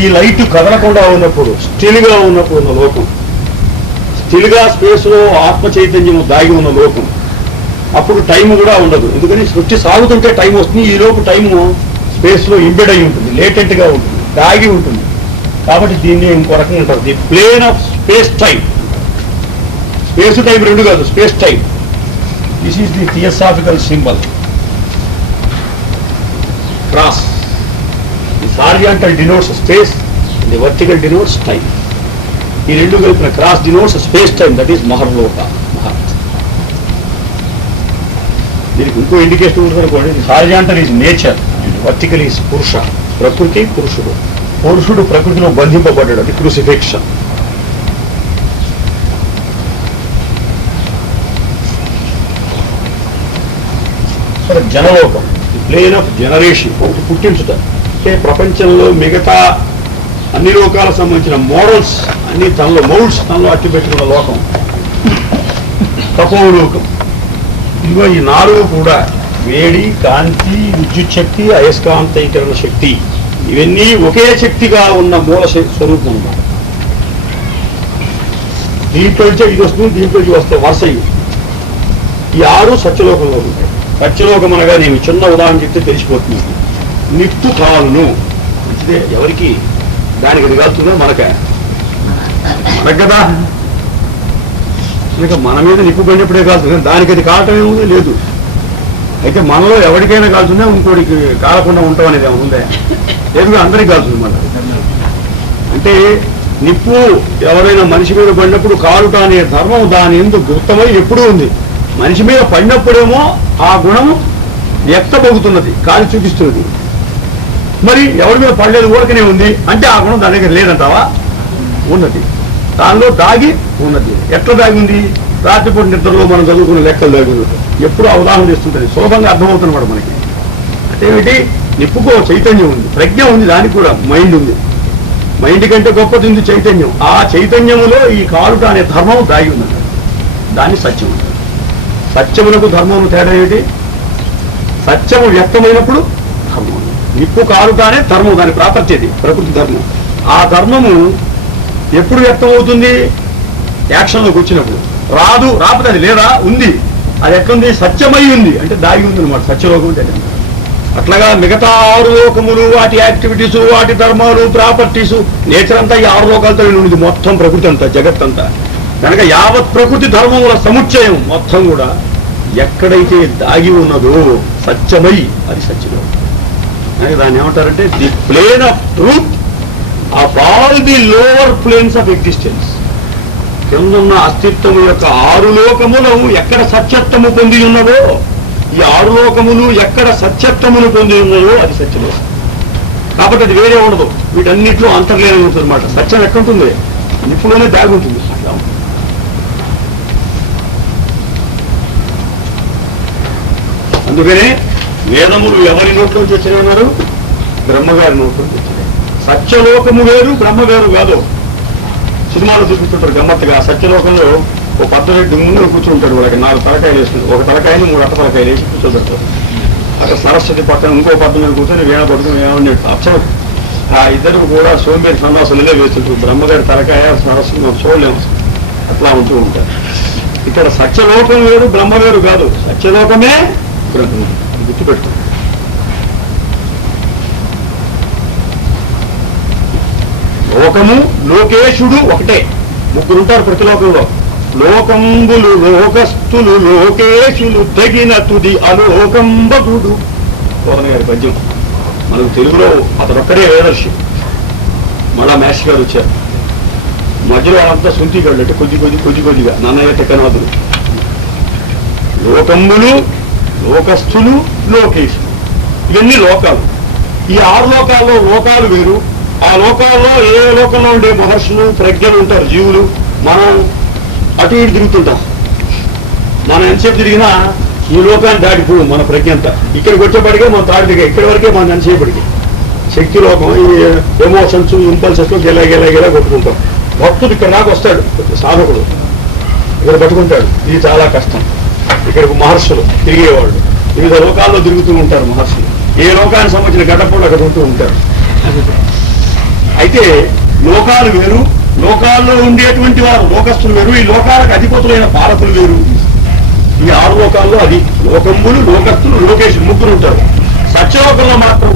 ఈ లైట్ కదలకుండా ఉన్నప్పుడు, స్టిల్గా ఉన్నప్పుడు ఉన్న లోకం. స్టిల్గా స్పేస్లో ఆత్మ చైతన్యం దాగి ఉన్న లోకం. అప్పుడు టైం కూడా ఉండదు. ఎందుకని సృష్టి సాగుతుంటే టైం వస్తుంది. ఈ లోపు టైము స్పేస్లో ఇంబెడ్ అయి ఉంటుంది, లేటెంట్గా ఉంటుంది, దాగి ఉంటుంది. కాబట్టి దీన్ని ఇంకో రకంగా అంటారు the plane of space time. Space time రెండు కాదు, space time. This is the theosophical symbol. Cross. The horizontal denotes space, the vertical denotes time. ఈ రెండు కలిపిన cross denotes space time. That is Maharloka. దీనికి ఇంకో ఇండికేషన్ ఉంటుంది అనుకోండి. Horizontal is nature, vertical is purusha. ప్రకృతి పురుషుడు. పురుషుడు ప్రకృతిలో బంధింపబడ్డాడు. అది క్రూసిఫిక్షన్. జనలోకం, ది ప్లేన్ ఆఫ్ జనరేషన్, పుట్టించుట. అంటే ప్రపంచంలో మిగతా అన్ని లోకాలకు సంబంధించిన మోడల్స్ అన్ని తనలో, మౌల్డ్స్ తనలో అట్టిపెట్టుకున్న లోకం తపోలోకం. ఇదిగో ఈ 4 కూడా వేడి, కాంతి, విద్యుత్ శక్తి, అయస్కాంతీకరణ శక్తి, ఇవన్నీ ఒకే శక్తిగా ఉన్న మూల స్వరూపం అన్నమాట. దీంట్లో నుంచే ఇది వస్తుంది, దీంట్లో ఇది వస్తాయి వరుస. ఈ 6 సత్యలోకంలో ఉంటాయి. సత్యలోకం అనగా నేను చిన్న ఉదాహరణ చెప్తే తెలిసిపోతుంది. నిప్పు కాలును. మంచిదే, ఎవరికి? దానికి అది కాలుతుందా? మనకు కదా. ఇక మన మీద నిప్పు పడినప్పుడే కాలుతుంది, దానికి అది కాలటం ఏముంది? లేదు. అయితే మనలో ఎవరికైనా కాల్చుందా ఇంకోటికి కాలకుండా ఉంటాం అనేది ఏమైనా ఉందా? లేదు, అందరికీ కాల్చుంది మళ్ళీ. అంటే నిప్పు ఎవరైనా మనిషి మీద పడినప్పుడు కాలుట అనే ధర్మం దాని ఎందుకు గుప్తమై ఎప్పుడూ ఉంది. మనిషి మీద పడినప్పుడేమో ఆ గుణం వ్యక్తమవుతున్నది, కాలి చూపిస్తున్నది. మరి ఎవరి మీద పడలేదు, ఊరకనే ఉంది అంటే ఆ గుణం దాని దగ్గర లేదంటావా? ఉన్నది, దానిలో దాగి ఉన్నది. ఎట్లా దాగి ఉంది? రాత్రిపూట నిద్రలో మనం చదువుకున్న లెక్కలు దాగి ఉన్నది. ఎప్పుడు అవగాహన చేస్తుంటుంది, సులభంగా అర్థమవుతున్నమాట మనకి. అంటే ఏమిటి? నిప్పుకో చైతన్యం ఉంది, ప్రజ్ఞ ఉంది, దానికి కూడా మైండ్ ఉంది. మైండ్ కంటే గొప్పది ఉంది చైతన్యం. ఆ చైతన్యములో ఈ కాలుట అనే ధర్మం దాగి ఉంది, దాన్ని సత్యం అంటారు. సత్యమునకు ధర్మము తేడా ఏమిటి? సత్యము వ్యక్తమైనప్పుడు ధర్మం. నిప్పు కాలుట అనే ధర్మం, దాని ప్రాపర్టీ, ప్రకృతి ధర్మం. ఆ ధర్మము ఎప్పుడు వ్యక్తమవుతుంది? యాక్షన్లోకి వచ్చినప్పుడు. రాదు, రాకపోతే అది లేదా, ఉంది. అది ఎట్లుంది? సత్యమై ఉంది, అంటే దాగి ఉంది అనమాట. సత్యలోకం అంటే అట్లాగా మిగతా 6 లోకములు, వాటి యాక్టివిటీసు, వాటి ధర్మాలు, ప్రాపర్టీసు, నేచర్ అంతా ఈ 6 లోకాలతో ఉంది. మొత్తం ప్రకృతి అంతా, జగత్ అంతా. కనుక యావత్ ప్రకృతి ధర్మముల సముచ్చయం మొత్తం కూడా ఎక్కడైతే దాగి ఉన్నదో సత్యమై, అది సత్యలోకం. కనుక దాన్ని ఏమంటారంటే the plane of truth of all the lower planes of existence. కిందున్న అస్తిత్వము యొక్క 6 లోకములు ఎక్కడ సత్యత్వము పొంది ఉన్నదో, ఈ 6 లోకములు ఎక్కడ సత్యత్వమును పొంది ఉన్నాయో అది సత్యలోకం. కాబట్టి అది వేరే ఉండదు, వీటన్నిటిలో అంతర్లీనం ఉంటుంది అనమాట. సత్యం ఎక్కడుంటుంది? నిప్పులోనే దాగి ఉంటుంది. అట్లా అందుకనే వేదములు ఎవరి నోట్లోంచి వచ్చినాయన్నారు? బ్రహ్మగారి నోట్లోంచి వచ్చినాయి. సత్యలోకము వేరు, బ్రహ్మ వేరు కాదు. సినిమాలో చూపిస్తుంటారు గమ్మత్తుగా. సత్యలోకంలో ఓ పద్దరెడ్డి ముందు కూర్చుంటాడు, వాళ్ళకి 4 తలకాయలు వేస్తుంది. ఒక తలకాయని 3 అట్ట తలకాయలు వేసి కూర్చోబెడతారు. అక్కడ సరస్వతి పక్కన ఇంకో పద్ద మీద కూర్చొని వీణ పట్టుకుని ఏమన్నట్టు అక్షరం. ఆ ఇద్దరు కూడా సోంబేరి సన్నాసులే వేస్తుంటారు. బ్రహ్మగారి తలకాయ సరస్వతి మనం చూడలేము, అట్లా ఉంటూ ఉంటారు. ఇక్కడ సత్యలోకం వేరు, బ్రహ్మ వేరు కాదు. సత్యలోకమే బ్రహ్మ, గుర్తుపెట్టుకోండి. లోకము, లోకేశుడు ఒకటే. 3 ఉంటారు ప్రతి లోకంలో. లోకంబులు, లోకస్తులు, లోకేశులు, తగిన తుది అలోకంబగుడు. కోరణ గారి పద్యం. మనకు తెలుగులో అతనొక్కడే వేదర్శి. మళ్ళా మేష్ గారు వచ్చారు. మధ్యలో అంతా సుంతిగాళ్ళు, అంటే కొద్దిగా నన్నయ్య టెక్కనాథులు. లోకంబులు, లోకస్తులు, లోకేశులు, ఇవన్నీ లోకాలు. ఈ 6 లోకాల్లో లోకాలు వేరు. ఆ లోకాల్లో ఏ లోకంలో ఉండే మహర్షులు, ప్రజ్ఞలు ఉంటారు, జీవులు. మనం అటు ఇటు తిరుగుతుంటాం. మనం ఎంతసేపు తిరిగినా ఈ లోకాన్ని దాటిపోవు మన ప్రజ్ఞ అంతా. ఇక్కడికి వచ్చేప్పటికే మనం తాడిదిగా, ఇక్కడి వరకే మనం ఎంతసేపటికి శక్తి లోకం, ఈ ఎమోషన్స్, ఇంపల్సెస్ గెలా కొట్టుకుంటాం. భక్తుడు ఇక్కడ దాకా వస్తాడు, సాధకుడు ఇక్కడ పట్టుకుంటాడు. ఇది చాలా కష్టం. ఇక్కడికి మహర్షులు తిరిగేవాళ్ళు వివిధ లోకాల్లో తిరుగుతూ ఉంటారు. మహర్షులు ఏ లోకానికి సంబంధించిన గడ్డపోళ్ళు అక్కడ ఉంటూ ఉంటారు. అయితే లోకాలు వేరు, లోకాల్లో ఉండేటువంటి వారు లోకస్తులు వేరు, ఈ లోకాలకు అధిపతులైన పాలకులు వేరు. ఈ 6 లోకాల్లో అది లోకములు, లోకస్తులు, లోకేశులు 3 ఉంటారు. సత్యలోకంలో మాత్రం